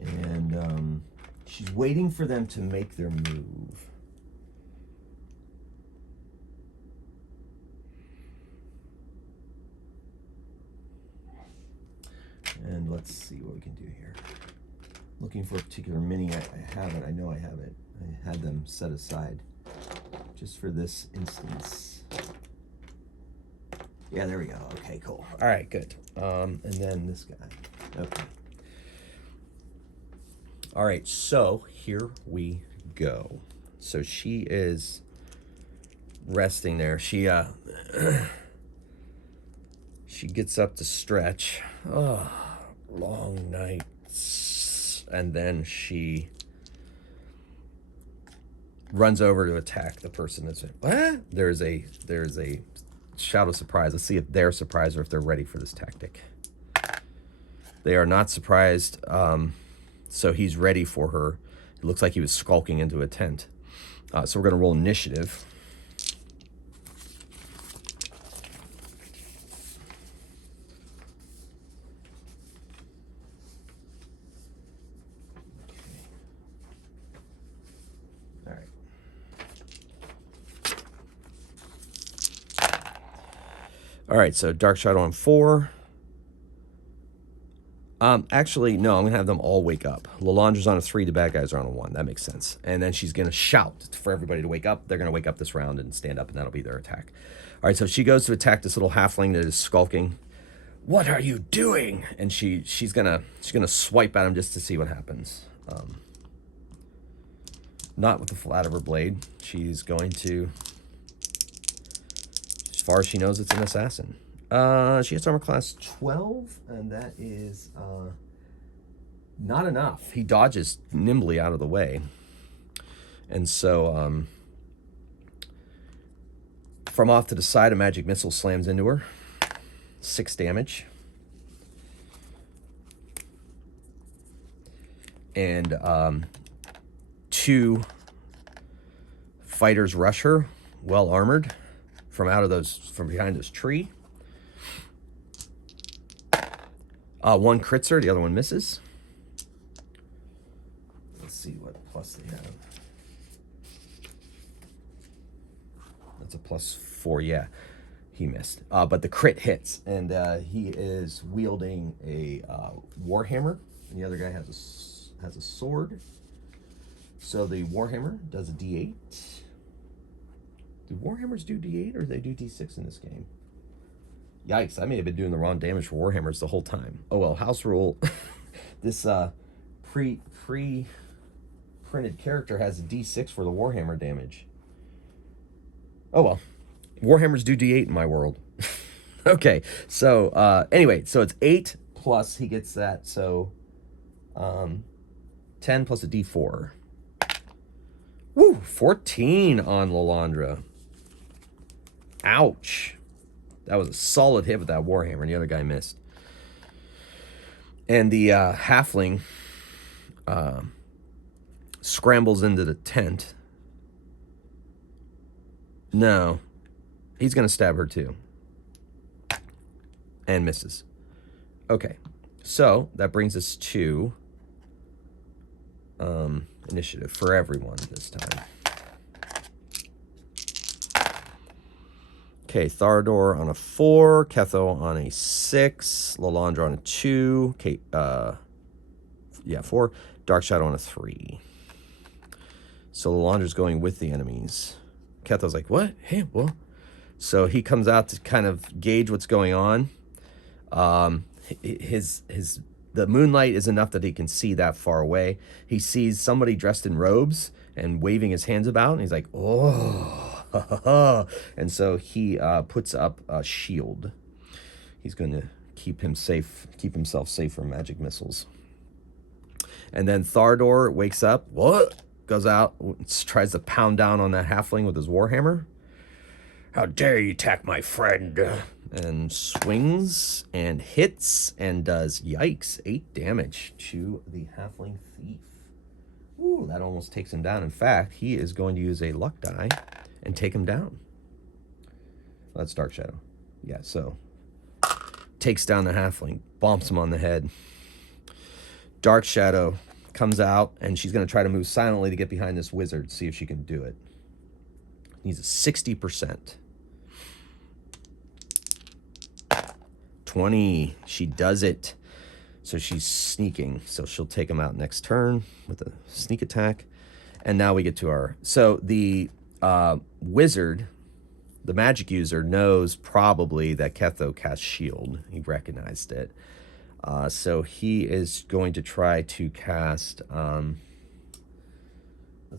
And she's waiting for them to make their move. And let's see what we can do here. Looking for a particular mini. I have it. I know I have it. I had them set aside just for this instance. Yeah, there we go. Okay, cool. All right, good. And then this guy. Okay. All right, so here we go. So she is resting there. She she gets up to stretch. Oh, long nights. And then she runs over to attack the person that's there's a shout of surprise. Let's see if they're surprised or if they're ready for this tactic. They are not surprised. So he's ready for her. It looks like he was skulking into a tent. So we're going to roll initiative. Okay. All right. All right, so Dark Shadow on 4. Actually, no, I'm going to have them all wake up. Lalandra's on a 3, the bad guys are on a 1. That makes sense. And then she's going to shout for everybody to wake up. They're going to wake up this round and stand up, and that'll be their attack. All right, so she goes to attack this little halfling that is skulking. What are you doing? And she's gonna swipe at him just to see what happens. Not with the flat of her blade. She's going to, as far as she knows, it's an assassin. She has armor class 12, and that is Not enough. He dodges nimbly out of the way. And so, from off to the side, a magic missile slams into her. 6 damage. And 2 fighters rush her, well armored, from behind this tree. 1 crits her, the other one misses. Let's see what plus they have. That's a +4, yeah. He missed. But the crit hits, and he is wielding a warhammer, and the other guy has a sword. So the warhammer does a d8. Do warhammers do d8 or do they do d6 in this game? Yikes, I may have been doing the wrong damage for warhammers the whole time. Oh well, house rule. This pre-printed character has a d6 for the warhammer damage. Oh well, warhammers do d8 in my world. Okay, so anyway, so it's 8 plus he gets that, so 10 plus a d4. Woo, 14 on Lalandra. Ouch. That was a solid hit with that warhammer, and the other guy missed. And the halfling scrambles into the tent. No. He's going to stab her too. And misses. Okay. So, that brings us to initiative for everyone this time. Okay, Thardor on a 4, Ketho on a 6, Lalandra on a 2, 4, Dark Shadow on a 3. So Lalandra's going with the enemies. Ketho's like, what? Hey, what? So he comes out to kind of gauge what's going on. The moonlight is enough that he can see that far away. He sees somebody dressed in robes and waving his hands about, and he's like, oh. And so he puts up a shield. He's going to keep himself safe from magic missiles. And then Thardor wakes up. What? Goes out, tries to pound down on that halfling with his warhammer. How dare you attack my friend? And swings and hits and does, yikes, 8 damage to the halfling thief. Ooh, that almost takes him down. In fact, he is going to use a luck die and take him down. Well, that's Dark Shadow. Yeah, so takes down the halfling, bumps him on the head. Dark Shadow comes out, and she's going to try to move silently to get behind this wizard, see if she can do it. Needs a 60%. 20. She does it. So she's sneaking. So she'll take him out next turn with a sneak attack. And now we get to our... So the wizard, the magic user, knows probably that Ketho cast shield. He recognized it. So he is going to try to cast... let's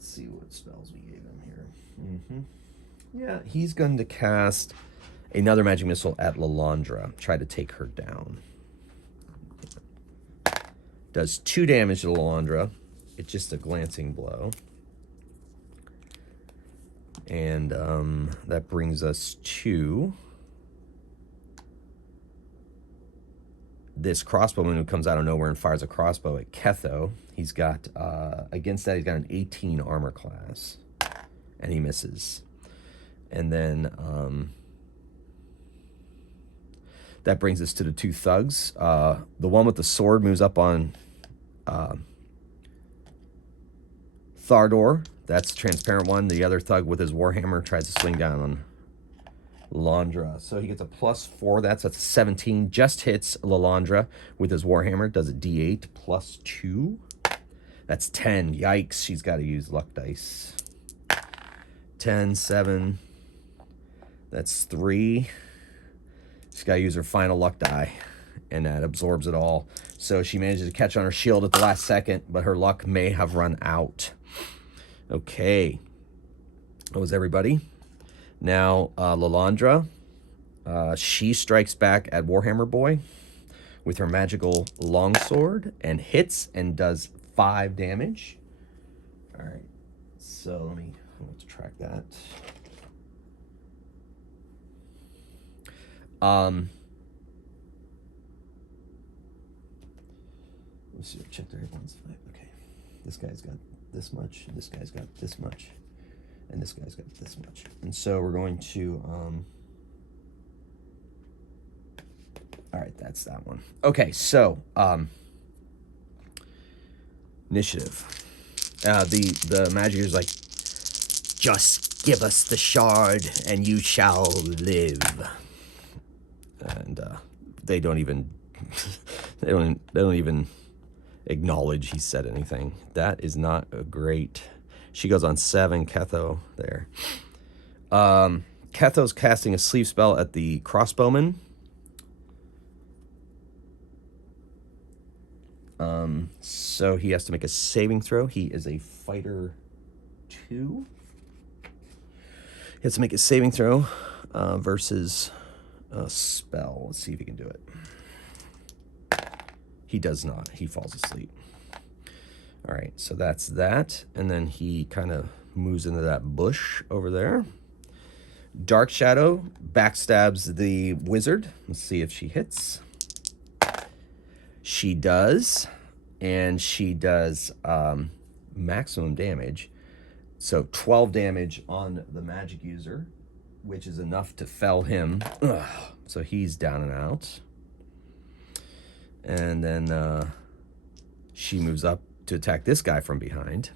see what spells we gave him here. Yeah, he's going to cast another magic missile at Lalandra. Try to take her down. Does 2 damage to Lalandra. It's just a glancing blow. And that brings us to this crossbowman who comes out of nowhere and fires a crossbow at Ketho. He's got, against that, he's got an 18 armor class. And he misses. And then that brings us to the 2 thugs. The one with the sword moves up on Thardor. That's the transparent one. The other thug with his warhammer tries to swing down on Lalandra. So he gets a +4. That's a 17. Just hits Lalandra with his warhammer. Does a d8 +2. That's 10. Yikes. She's got to use luck dice. 10, 7. That's 3. She's got to use her final luck die. And that absorbs it all. So she manages to catch on her shield at the last second, but her luck may have run out. Okay. That was everybody. Now, Lalandra. She strikes back at Warhammer Boy with her magical longsword and hits and does 5 damage. All right, so let's track that. Let's see. Check their hit points. Okay, this guy's got this much. This guy's got this much, and this guy's got this much. And so we're going to. All right, that's that one. Okay, so initiative. The magic is like, just give us the shard and you shall live. And they don't even they don't even acknowledge he said anything. That is not a great. She goes on 7. Ketho there. Ketho's casting a sleep spell at the crossbowman. So he has to make a saving throw. He is a fighter 2. He has to make a saving throw versus a spell. Let's see if he can do it. He does not. He falls asleep. All right, so that's that. And then he kind of moves into that bush over there. Dark Shadow backstabs the wizard. Let's see if she hits. She does, and she does maximum damage. So 12 damage on the magic user, which is enough to fell him. Ugh. So he's down and out. And then she moves up to attack this guy from behind,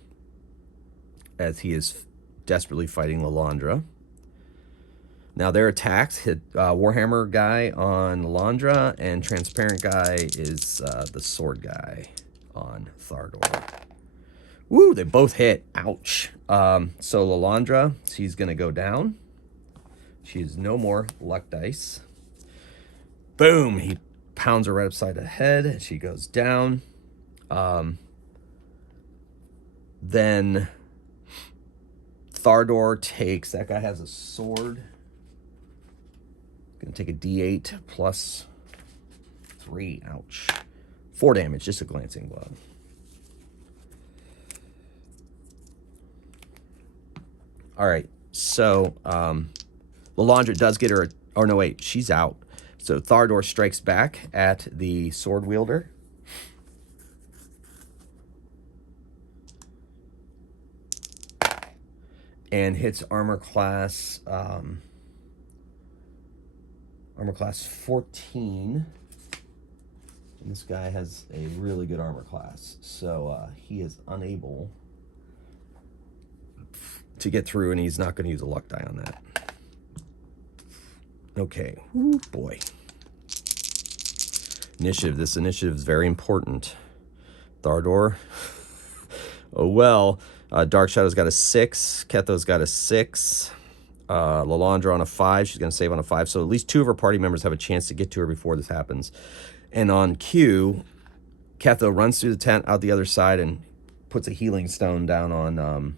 as he is desperately fighting Lalandra. Now their attacks hit Warhammer guy on Lalandra, and Transparent guy is the sword guy on Thardor. Woo, they both hit. Ouch. So Lalandra, she's going to go down. She has no more luck dice. Boom, he pounds her right upside the head. She goes down. Then Thardor takes, that guy has a sword. Gonna take a D8 plus 3. Ouch. 4 damage, just a glancing blow. All right, so Lalandra does get her. Oh no, wait, she's out. So Thardor strikes back at the sword wielder. And hits armor class 14. And this guy has a really good armor class, so he is unable to get through, and he's not going to use a luck die on that. Okay. Ooh, boy. Initiative. This initiative is very important. Thardor. Oh, well. Dark Shadow's got a 6. Ketho's got a 6. Lalandra on a 5. She's going to save on a 5. So at least 2 of her party members have a chance to get to her before this happens. And on cue, Ketho runs through the tent out the other side and puts a healing stone down on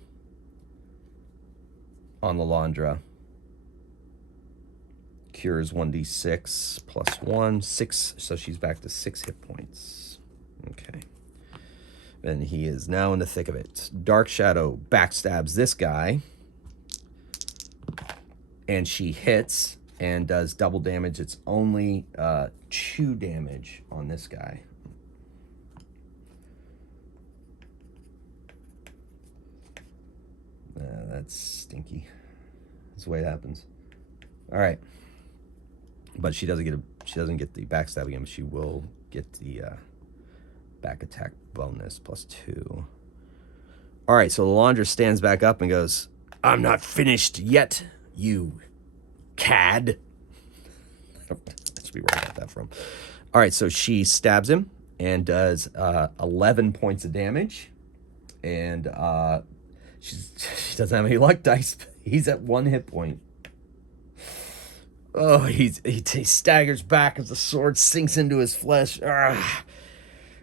Lalandra. Cures 1d6 plus 1. 6. So she's back to 6 hit points. Okay. And he is now in the thick of it. Dark Shadow backstabs this guy. And she hits and does double damage. It's only 2 damage on this guy. That's stinky. That's the way it happens. All right. But she doesn't get the backstab again, but she will get the back attack bonus plus 2. All right, so Lalandra stands back up and goes, "I'm not finished yet, you cad." I should be where I got that from. All right, so she stabs him and does 11 points of damage. And she doesn't have any luck dice. He's at 1 hit point. Oh, he staggers back as the sword sinks into his flesh.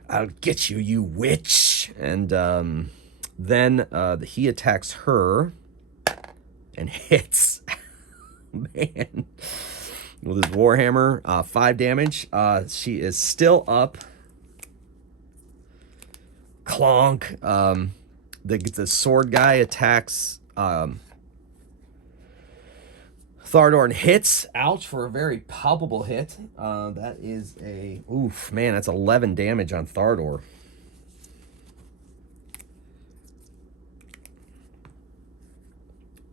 I'll get you, you witch. And then he attacks her and hits. Man. with his Warhammer. 5 damage. She is still up. Clonk. The sword guy attacks Thardor and hits. Ouch, for a very palpable hit. That is a... Oof, man, that's 11 damage on Thardor.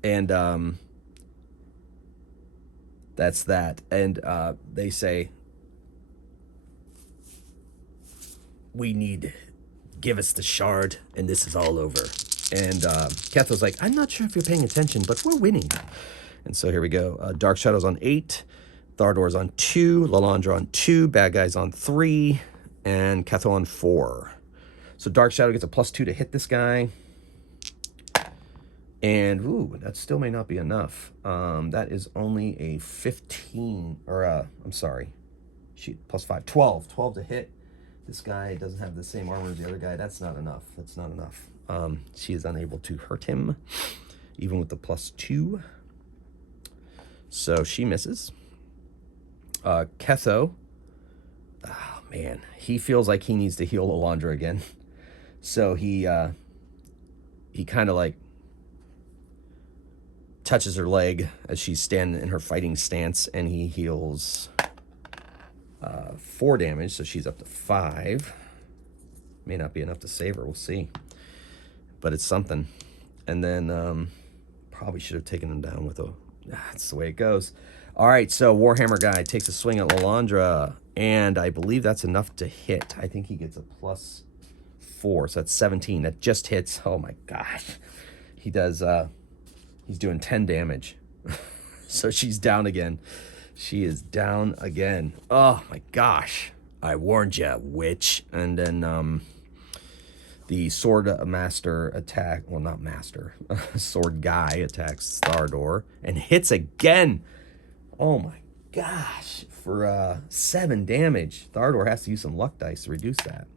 And that's that. And they say, we need... Give us the shard, and this is all over. And Ketho's like, I'm not sure if you're paying attention, but we're winning. And so here we go. Dark Shadow's on 8. Thardor's on 2. Lalandra on 2. Bad Guy's on 3. And Ketho on 4. So Dark Shadow gets a +2 to hit this guy. And, ooh, that still may not be enough. That is only a 15, or, I'm sorry. Shoot, +5. 12. 12 to hit. This guy doesn't have the same armor as the other guy. That's not enough. That's not enough. She is unable to hurt him, even with the +2. So she misses. Ketho. Oh, man. He feels like he needs to heal Lalandra again. So he kind of like touches her leg as she's standing in her fighting stance, and he heals 4 damage, so she's up to 5. May not be enough to save her, we'll see. But it's something. And then probably should have taken him down with a... That's the way it goes. All right, so Warhammer guy takes a swing at Lalandra, and I believe that's enough to hit. I think he gets a +4, so that's 17. That just hits. Oh my gosh. He does... he's doing 10 damage. So she's down again. She is down again. Oh my gosh. I warned you, witch. And then the sword master attack, well, not master, sword guy attacks Thardor and hits again. Oh my gosh. For 7 damage. Thardor has to use some luck dice to reduce that.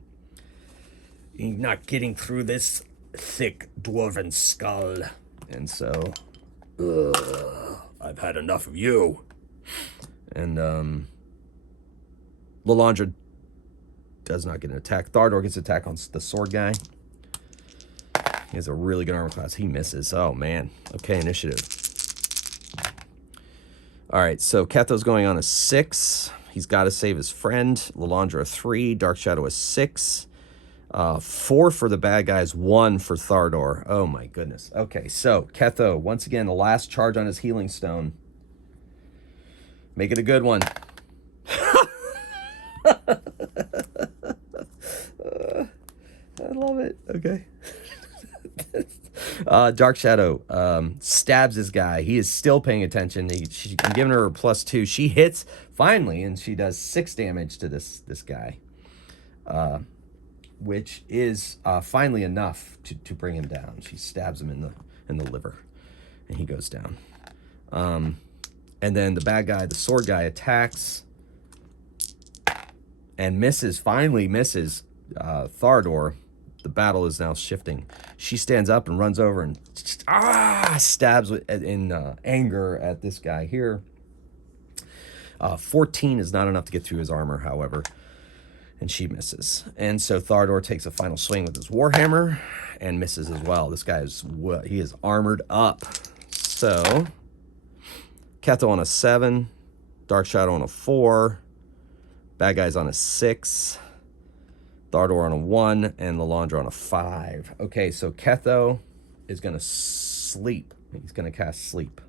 You're not getting through this thick dwarven skull. And so, I've had enough of you. And Lalandra does not get an attack. Thardor gets an attack on the sword guy. He has a really good armor class. He misses. Oh, man. Okay, initiative. All right, so Ketho's going on a 6. He's got to save his friend. Lalandra a 3. Dark Shadow a 6. 4 for the bad guys, 1 for Thardor. Oh, my goodness. Okay, so Ketho, once again, the last charge on his healing stone. Make it a good one. I love it. Okay. Dark Shadow stabs this guy. He is still paying attention. She's giving her a +2. She hits finally, and she does 6 damage to this guy, which is finally enough to bring him down. She stabs him in the liver, and he goes down. And then the bad guy, the sword guy, attacks and misses, finally misses Thardor. The battle is now shifting. She stands up and runs over and stabs in anger at this guy here. 14 is not enough to get through his armor, however, and she misses. And so Thardor takes a final swing with his Warhammer and misses as well. This guy he is armored up. So Ketho on a 7, Dark Shadow on a 4, bad guys on a 6, Thardor on a 1, and Lalandra on a 5. Okay, so Ketho is going to sleep. He's going to cast Sleep.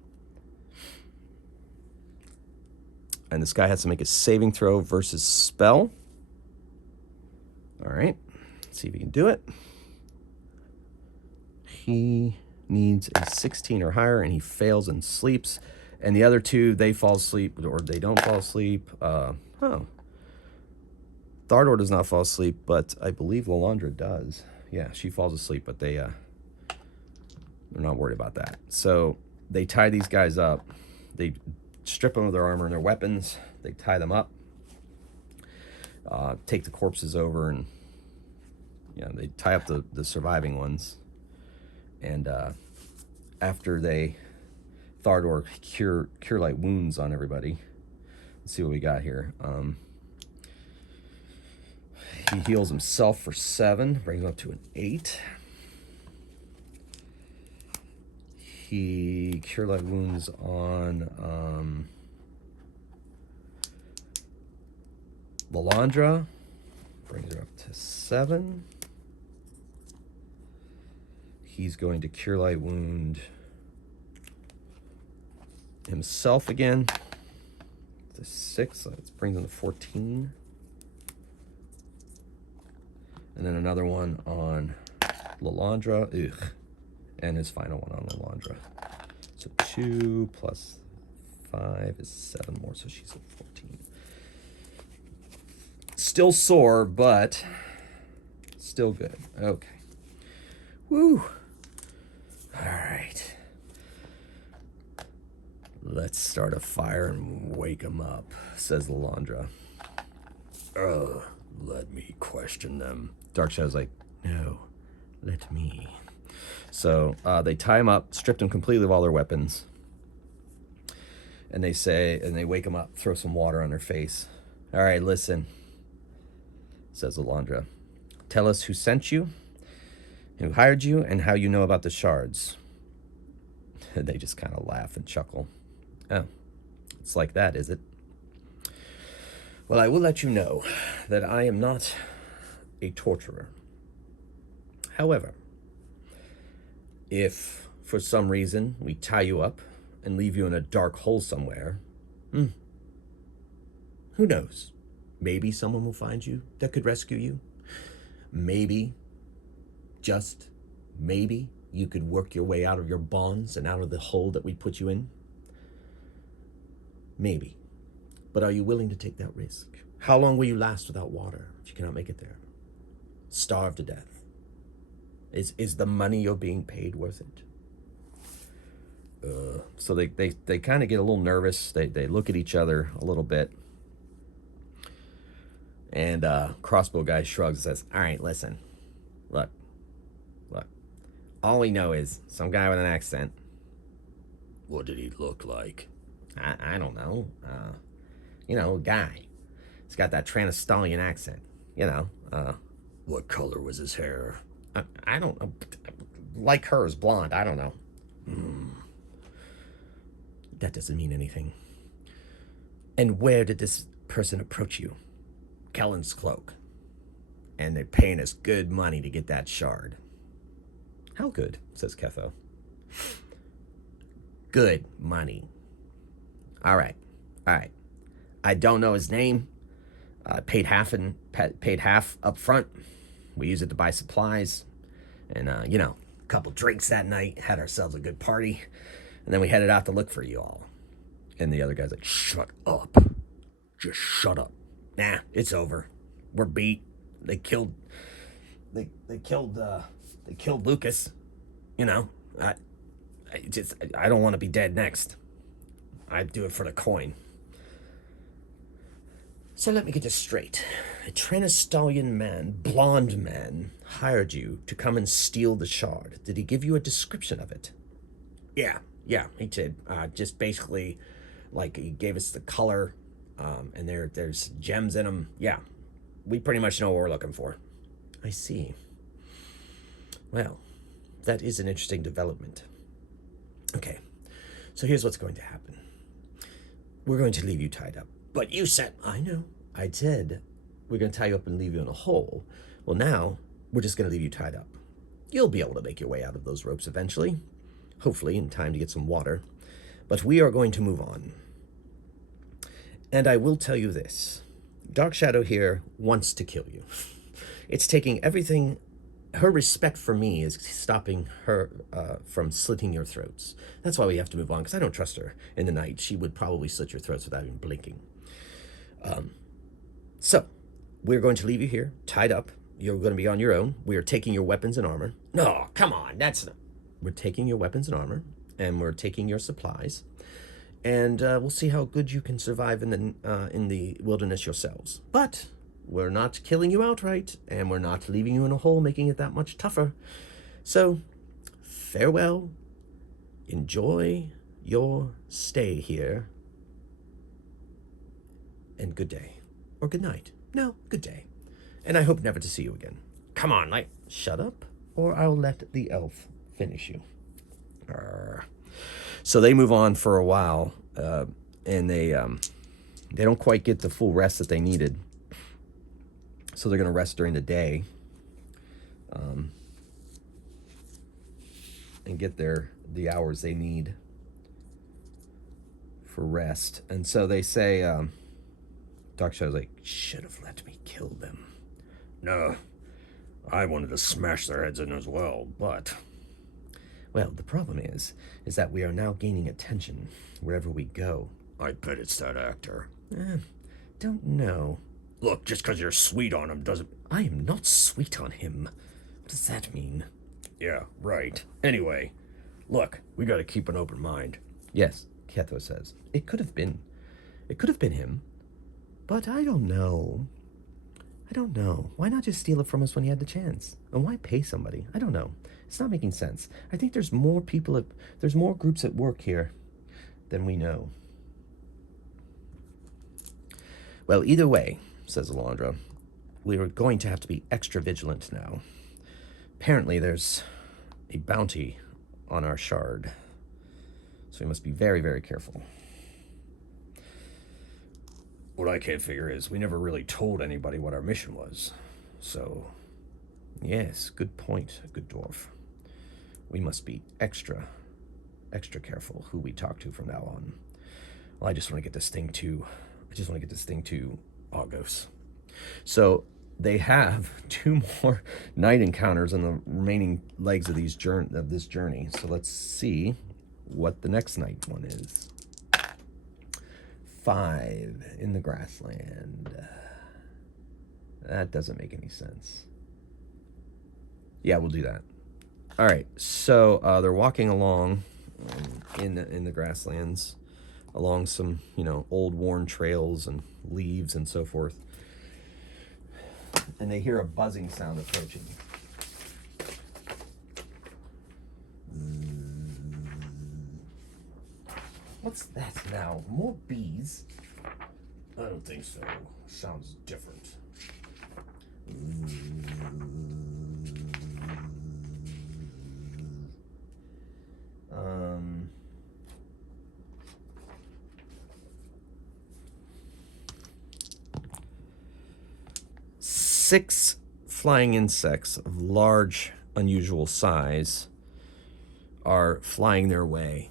And this guy has to make a saving throw versus spell. All right, let's see if he can do it. He needs a 16 or higher, and he fails and sleeps. And the other two, they fall asleep, or they don't fall asleep. Thardor does not fall asleep, but I believe Lalandra does. Yeah, she falls asleep, but they're not worried about that. So they tie these guys up. They strip them of their armor and their weapons. They tie them up. Take the corpses over, and they tie up the surviving ones. And after Thardor cure light wounds on everybody, Let's see what we got here. He heals himself for 7, brings him up to an 8. He cure light wounds on Lalandra, brings her up to 7. He's going to cure light wound himself again to 6. So let's bring him to 14. And then another one on Lalandra. Ugh. And his final one on Lalandra. So 2 plus 5 is 7 more, so she's at 14. Still sore, but still good. Okay. Woo. All right. Let's start a fire and wake him up, says Lalandra. Let me question them. Darkshadow's like, no, let me. So they tie him up, stripped him completely of all their weapons. And they wake him up, throw some water on their face. All right, listen, says Lalandra. Tell us who sent you, who hired you, and how you know about the shards. They just kind of laugh and chuckle. Oh, it's like that, is it? Well, I will let you know that I am not a torturer. However, if for some reason we tie you up and leave you in a dark hole somewhere, who knows? Maybe someone will find you that could rescue you. Maybe, just maybe, you could work your way out of your bonds and out of the hole that we put you in. Maybe. But are you willing to take that risk? How long will you last without water if you cannot make it there? Starve to death. Is the money you're being paid worth it? So they kind of get a little nervous. They look at each other a little bit. And crossbow guy shrugs and says, all right, listen. Look. All we know is some guy with an accent. What did he look like? I don't know. A guy. He's got that Tranistalian accent. What color was his hair? I don't know. Like hers, blonde. I don't know. That doesn't mean anything. And where did this person approach you? Kellen's cloak. And they're paying us good money to get that shard. How good, says Ketho. Good money. All right. I don't know his name. Paid half up front. We use it to buy supplies. And, a couple drinks that night. Had ourselves a good party. And then we headed out to look for you all. And the other guy's like, shut up. Just shut up. Nah, it's over. We're beat. They killed Lucas. I don't want to be dead next. I'd do it for the coin. So let me get this straight. A Tranistalian man, blonde man, hired you to come and steal the shard. Did he give you a description of it? Yeah, he did. Just basically, like, he gave us the color, and there's gems in them. Yeah, we pretty much know what we're looking for. I see. Well, that is an interesting development. Okay, so here's what's going to happen. We're going to leave you tied up. But you said, I know, I said, we're going to tie you up and leave you in a hole. Well, now, we're just going to leave you tied up. You'll be able to make your way out of those ropes eventually. Hopefully in time to get some water. But we are going to move on. And I will tell you this. Dark Shadow here wants to kill you. It's taking everything. Her respect for me is stopping her from slitting your throats. That's why we have to move on, because I don't trust her in the night. She would probably slit your throats without even blinking. So, we're going to leave you here, tied up. You're going to be on your own. We are taking your weapons and armor. No, come on, that's not... We're taking your weapons and armor, and we're taking your supplies. And we'll see how good you can survive in the wilderness yourselves. But we're not killing you outright, and we're not leaving you in a hole, making it that much tougher. So, farewell. Enjoy your stay here. good day. Or good night. No, good day. And I hope never to see you again. Come on, like, shut up, or I'll let the elf finish you. So they move on for a while, and they don't quite get the full rest that they needed. So they're going to rest during the day, and get the hours they need for rest. And so they say, Dark Shadow's like, should have let me kill them. No, I wanted to smash their heads in as well, but... Well, the problem is that we are now gaining attention wherever we go. I bet it's that actor. Don't know. Look, just because you're sweet on him doesn't... I am not sweet on him. What does that mean? Yeah, right. Anyway, look, we gotta keep an open mind. Yes, Ketho says. It could have been him. But I don't know. Why not just steal it from us when you had the chance? And why pay somebody? I don't know. It's not making sense. I think there's more groups at work here than we know. Well, either way, says Alondra, we are going to have to be extra vigilant now. Apparently there's a bounty on our shard, so we must be very, very careful. What I can't figure is we never really told anybody what our mission was. So, yes, good point, good dwarf. We must be extra careful who we talk to from now on. Well, I just want to get this thing to Argos. So they have 2 more night encounters on the remaining legs of this journey. So let's see what the next night one is. 5 in the Grassland. That doesn't make any sense. Yeah, we'll do that. All right, so they're walking along in the Grasslands, along some, old worn trails and leaves and so forth. And they hear a buzzing sound approaching. What's that now? More bees? I don't think so. Sounds different. 6 flying insects of large, unusual size are flying their way.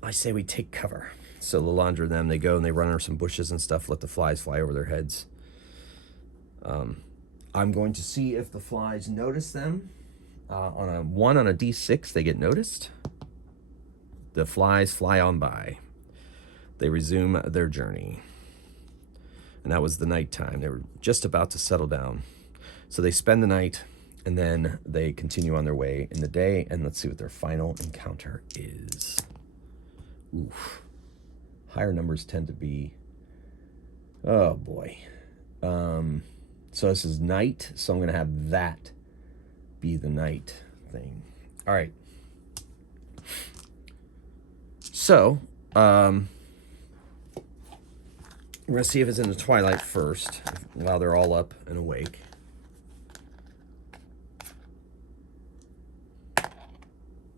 I say we take cover. So Lalandra and them, they go and they run under some bushes and stuff, let the flies fly over their heads. I'm going to see if the flies notice them. On a 1 on a D6, they get noticed. The flies fly on by. They resume their journey. And that was the nighttime. They were just about to settle down. So they spend the night, and then they continue on their way in the day, and let's see what their final encounter is. Oof. Higher numbers tend to be... Oh, boy. So this is night, so I'm going to have that be the night thing. All right. So, we're going to see if it's in the twilight first, while they're all up and awake.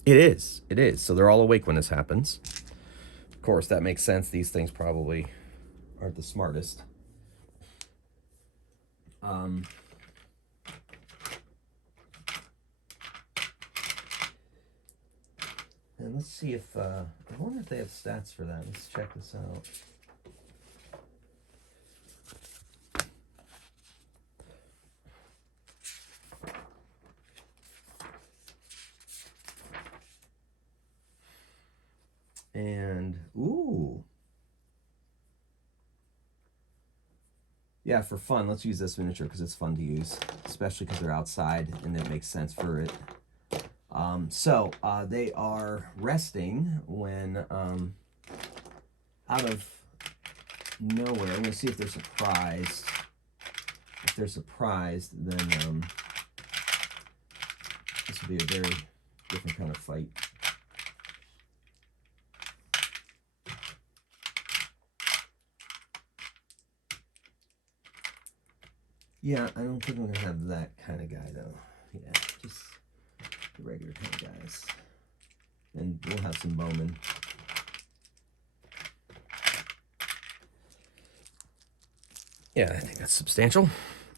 It is. So they're all awake when this happens. Of course, that makes sense. These things probably aren't the smartest. And let's see if, I wonder if they have stats for that. Let's check this out. And, ooh. Yeah, for fun, let's use this miniature because it's fun to use, especially because they're outside and it makes sense for it. So they are resting when out of nowhere. I'm going to see if they're surprised. If they're surprised, then this will be a very different kind of fight. Yeah, I don't think I'm going to have that kind of guy, though. Yeah, just the regular kind of guys. And we'll have some bowmen. Yeah, I think that's substantial.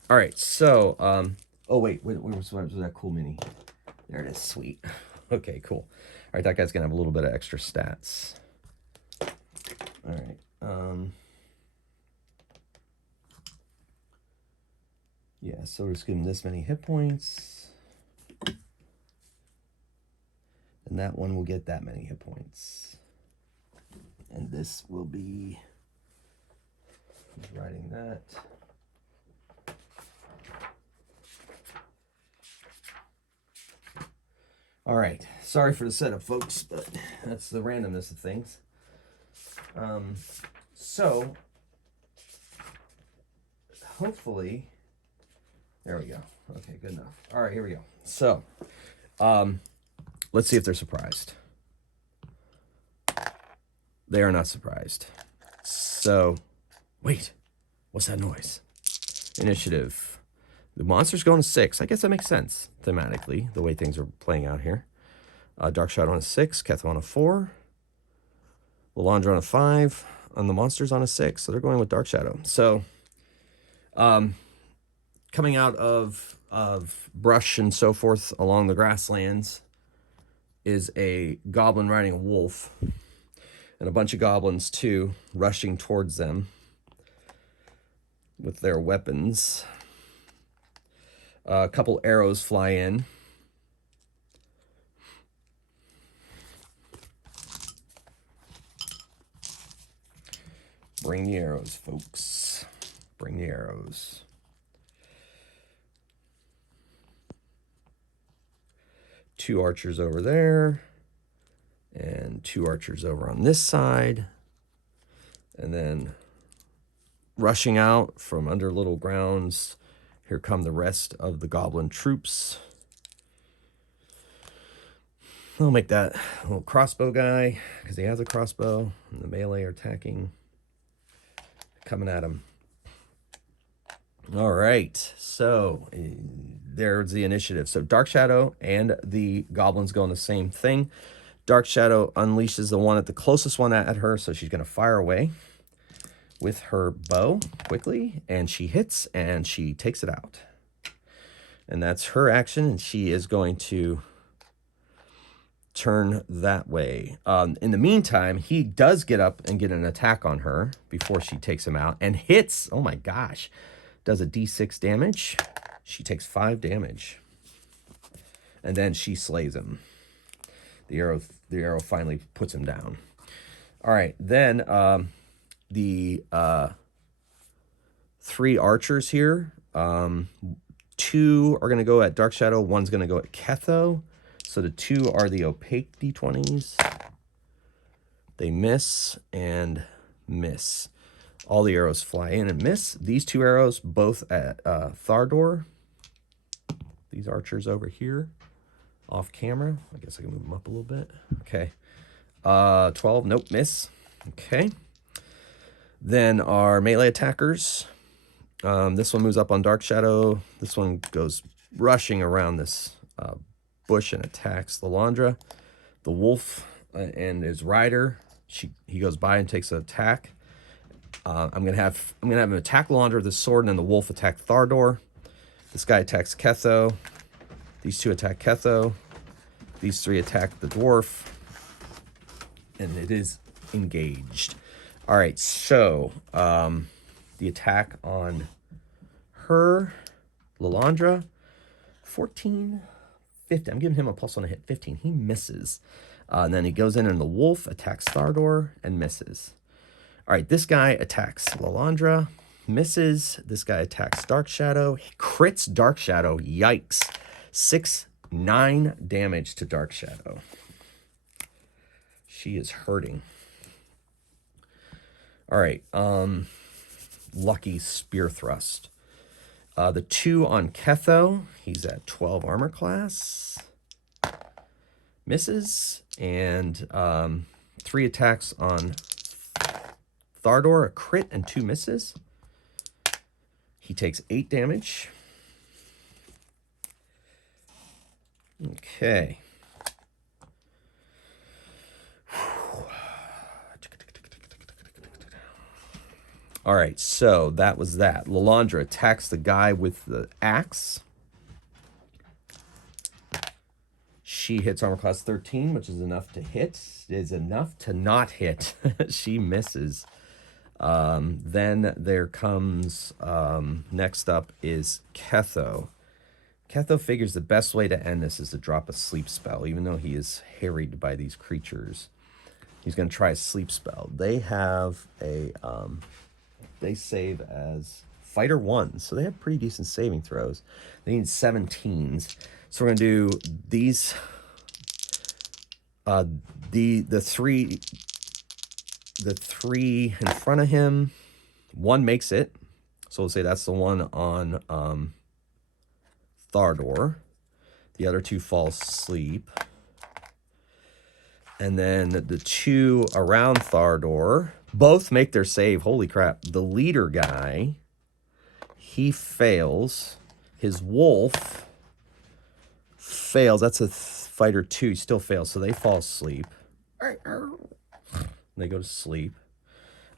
All right, so, oh, wait, where was that cool mini? There it is, sweet. Okay, cool. All right, that guy's going to have a little bit of extra stats. All right, yeah, so we're just giving this many hit points. And that one will get that many hit points. And this will be, writing that. All right, sorry for the setup, folks, but that's the randomness of things. So, hopefully, there we go. Okay, good enough. All right, here we go. So, let's see if they're surprised. They are not surprised. So, wait, what's that noise? Initiative. The monster's going to 6. I guess that makes sense thematically, the way things are playing out here. Dark Shadow on a 6, Ketho on a 4, Lalandra on a 5, and the monster's on a 6. So they're going with Dark Shadow. So, coming out of brush and so forth along the grasslands is a goblin riding a wolf, and a bunch of goblins too, rushing towards them with their weapons. A couple arrows fly in. Bring the arrows, folks. Bring the arrows. Two archers over there. And two archers over on this side. And then rushing out from under little grounds, here come the rest of the goblin troops. I'll make that a little crossbow guy, because he has a crossbow, and the melee are attacking, coming at him. All right, so there's the initiative. So Dark Shadow and the goblins go on the same thing. Dark Shadow unleashes the one at the closest one at her, so she's going to fire away with her bow quickly, and she hits, and she takes it out. And that's her action, and she is going to turn that way. In the meantime, he does get up and get an attack on her before she takes him out, and hits. Oh my gosh. Does a d6 damage. She takes 5 damage. And then she slays him. The arrow finally puts him down. All right, then the 3 archers here. 2 are going to go at Dark Shadow. 1's going to go at Ketho. So the 2 are the opaque d20s. They miss and miss. All the arrows fly in and miss. These 2 arrows, both at Thardor. These archers over here, off camera. I guess I can move them up a little bit. Okay. 12, nope, miss. Okay. Then our melee attackers. This one moves up on Dark Shadow. This one goes rushing around this bush and attacks Lalandra. The wolf and his rider. He goes by and takes an attack. I'm gonna have him attack Lalandra with his sword, and then the wolf attack Thardor. This guy attacks Ketho. These 2 attack Ketho. These 3 attack the dwarf. And it is engaged. All right, so the attack on her, Lalandra, 14, 15. I'm giving him a plus on a hit, 15. He misses. And then he goes in and the wolf attacks Thardor and misses. All right, this guy attacks Lalandra, misses. This guy attacks Dark Shadow, crits Dark Shadow. Yikes. 9 damage to Dark Shadow. She is hurting. All right, lucky spear thrust. The 2 on Ketho, he's at 12 armor class. Misses. And 3 attacks on Thardor, a crit and 2 misses. He takes 8 damage. Okay. All right, so that was that. Lalandra attacks the guy with the axe. She hits armor class 13, which is enough to hit. Is enough to not hit. She misses. Then there comes, next up is Ketho. Ketho figures the best way to end this is to drop a sleep spell, even though he is harried by these creatures. He's going to try a sleep spell. They have a, they save as fighter 1, so they have pretty decent saving throws. They need 17s. So we're going to do these, the three in front of him. One makes it. So we'll say that's the one on Thardor. The other 2 fall asleep. And then the 2 around Thardor both make their save. Holy crap. The leader guy, he fails. His wolf fails. That's a fighter 2. He still fails. So they fall asleep. They go to sleep.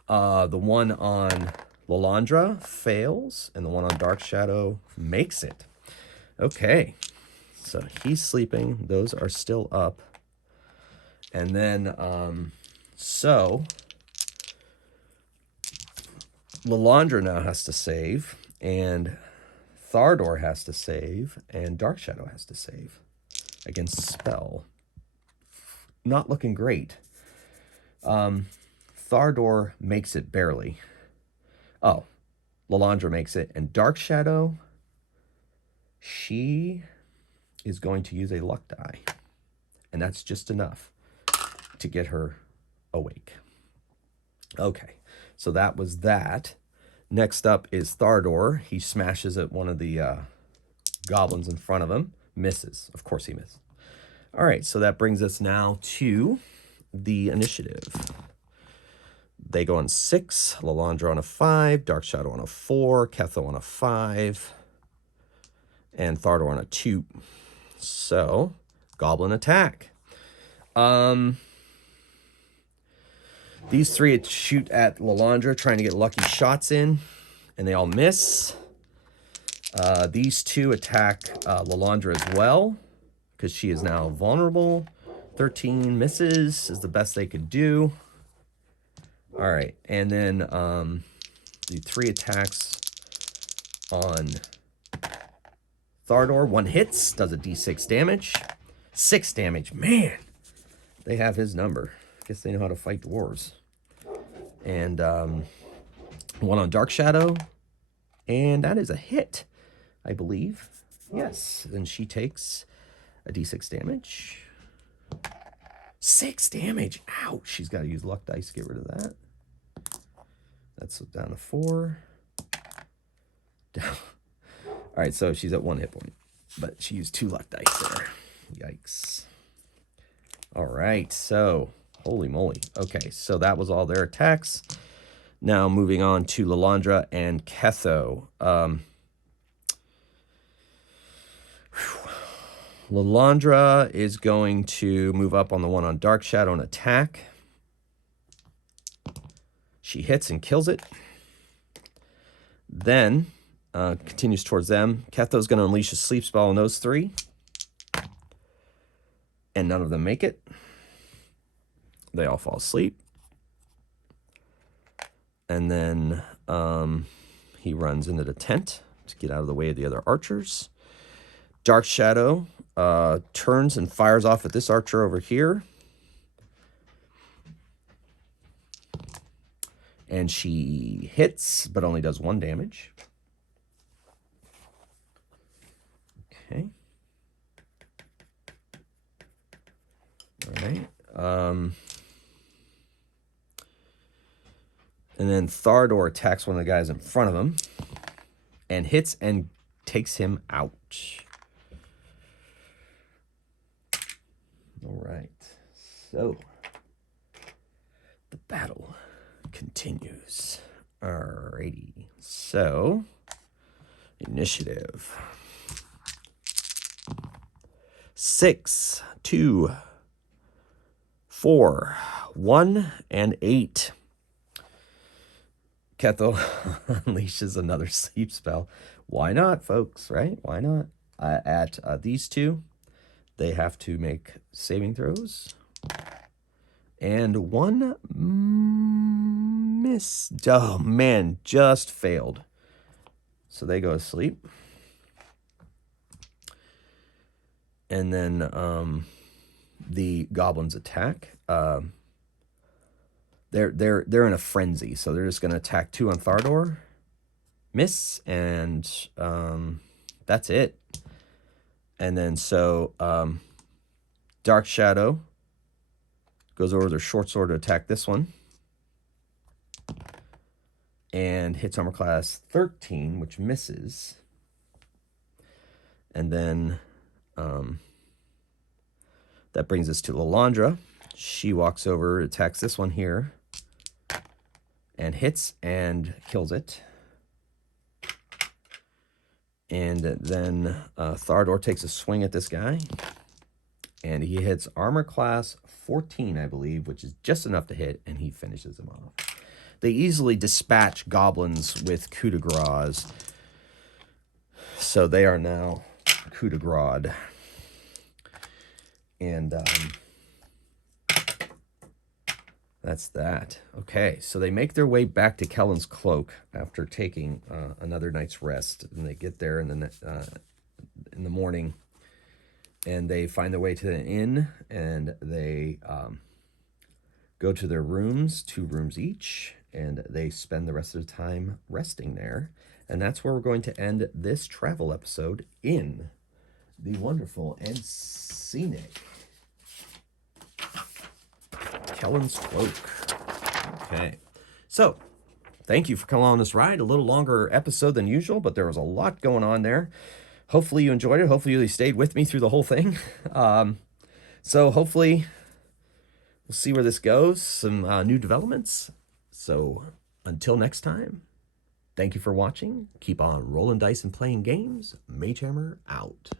The one on Lalandra fails. And the one on Dark Shadow makes it. Okay. So he's sleeping. Those are still up. And then, so Lalandra now has to save, and Thardor has to save, and Dark Shadow has to save against spell. Not looking great. Thardor makes it barely. Oh, Lalandra makes it, and Dark Shadow, she is going to use a luck die, and that's just enough to get her awake. Okay, so that was that. Next up is Thardor. He smashes at one of the goblins in front of him. Misses. Of course he missed. All right, so that brings us now to the initiative. They go on 6, Lalandra on a 5, Dark Shadow on a 4, Ketho on a 5, and Thardor on a 2. So, goblin attack. These 3 shoot at Lalandra, trying to get lucky shots in, and they all miss. These 2 attack Lalandra as well, because she is now vulnerable. 13 misses is the best they could do. All right, and then the 3 attacks on Thardor. 1 hits, does a d6 damage. 6 damage, man. They have his number. Guess they know how to fight dwarves. And 1 on Dark Shadow. And that is a hit, I believe. Yes. Then she takes a d6 damage. 6 damage. Ouch. She's got to use luck dice to get rid of that. That's down to 4. Down. All right, so she's at 1 hit point. But she used 2 luck dice there. Yikes. All right, so holy moly. Okay, so that was all their attacks. Now moving on to Lalandra and Ketho. Lalandra is going to move up on the one on Dark Shadow and attack. She hits and kills it. Then continues towards them. Ketho's going to unleash a sleep spell on those 3. And none of them make it. They all fall asleep. And then he runs into the tent to get out of the way of the other archers. Dark Shadow turns and fires off at this archer over here. And she hits, but only does 1 damage. Okay. All right. And then Thardor attacks one of the guys in front of him and hits and takes him out. All right. So the battle continues. Alrighty. So Initiative. 6, 2, 4, 1, and 8. Kethel unleashes another sleep spell. Why not, folks, right? Why not? At these two, they have to make saving throws. And one miss. Oh, man, just failed. So they go to sleep. And then the goblins attack. They're in a frenzy, so they're just going to attack 2 on Thardor. Miss, and that's it. And then so Dark Shadow goes over their short sword to attack this one. And hits armor class 13, which misses. And then that brings us to Lalandra. She walks over, attacks this one here, and hits and kills it. And then Thardor takes a swing at this guy, and he hits armor class 14, I believe, which is just enough to hit, and he finishes him off. They easily dispatch goblins with coup de grace, so they are now coup de grace. And that's that. Okay, so they make their way back to Kelen's Cloak after taking another night's rest, and they get there in the morning, and they find their way to the inn, and they go to their rooms, 2 rooms each, and they spend the rest of the time resting there. And that's where we're going to end this travel episode in the wonderful and scenic Kelen's Cloak. Okay, so thank you for coming on this ride. A little longer episode than usual, but there was a lot going on there. Hopefully you enjoyed it. Hopefully you stayed with me through the whole thing. So hopefully we'll see where this goes. Some new developments. So until next time, thank you for watching. Keep on rolling dice and playing games. Magehammer out.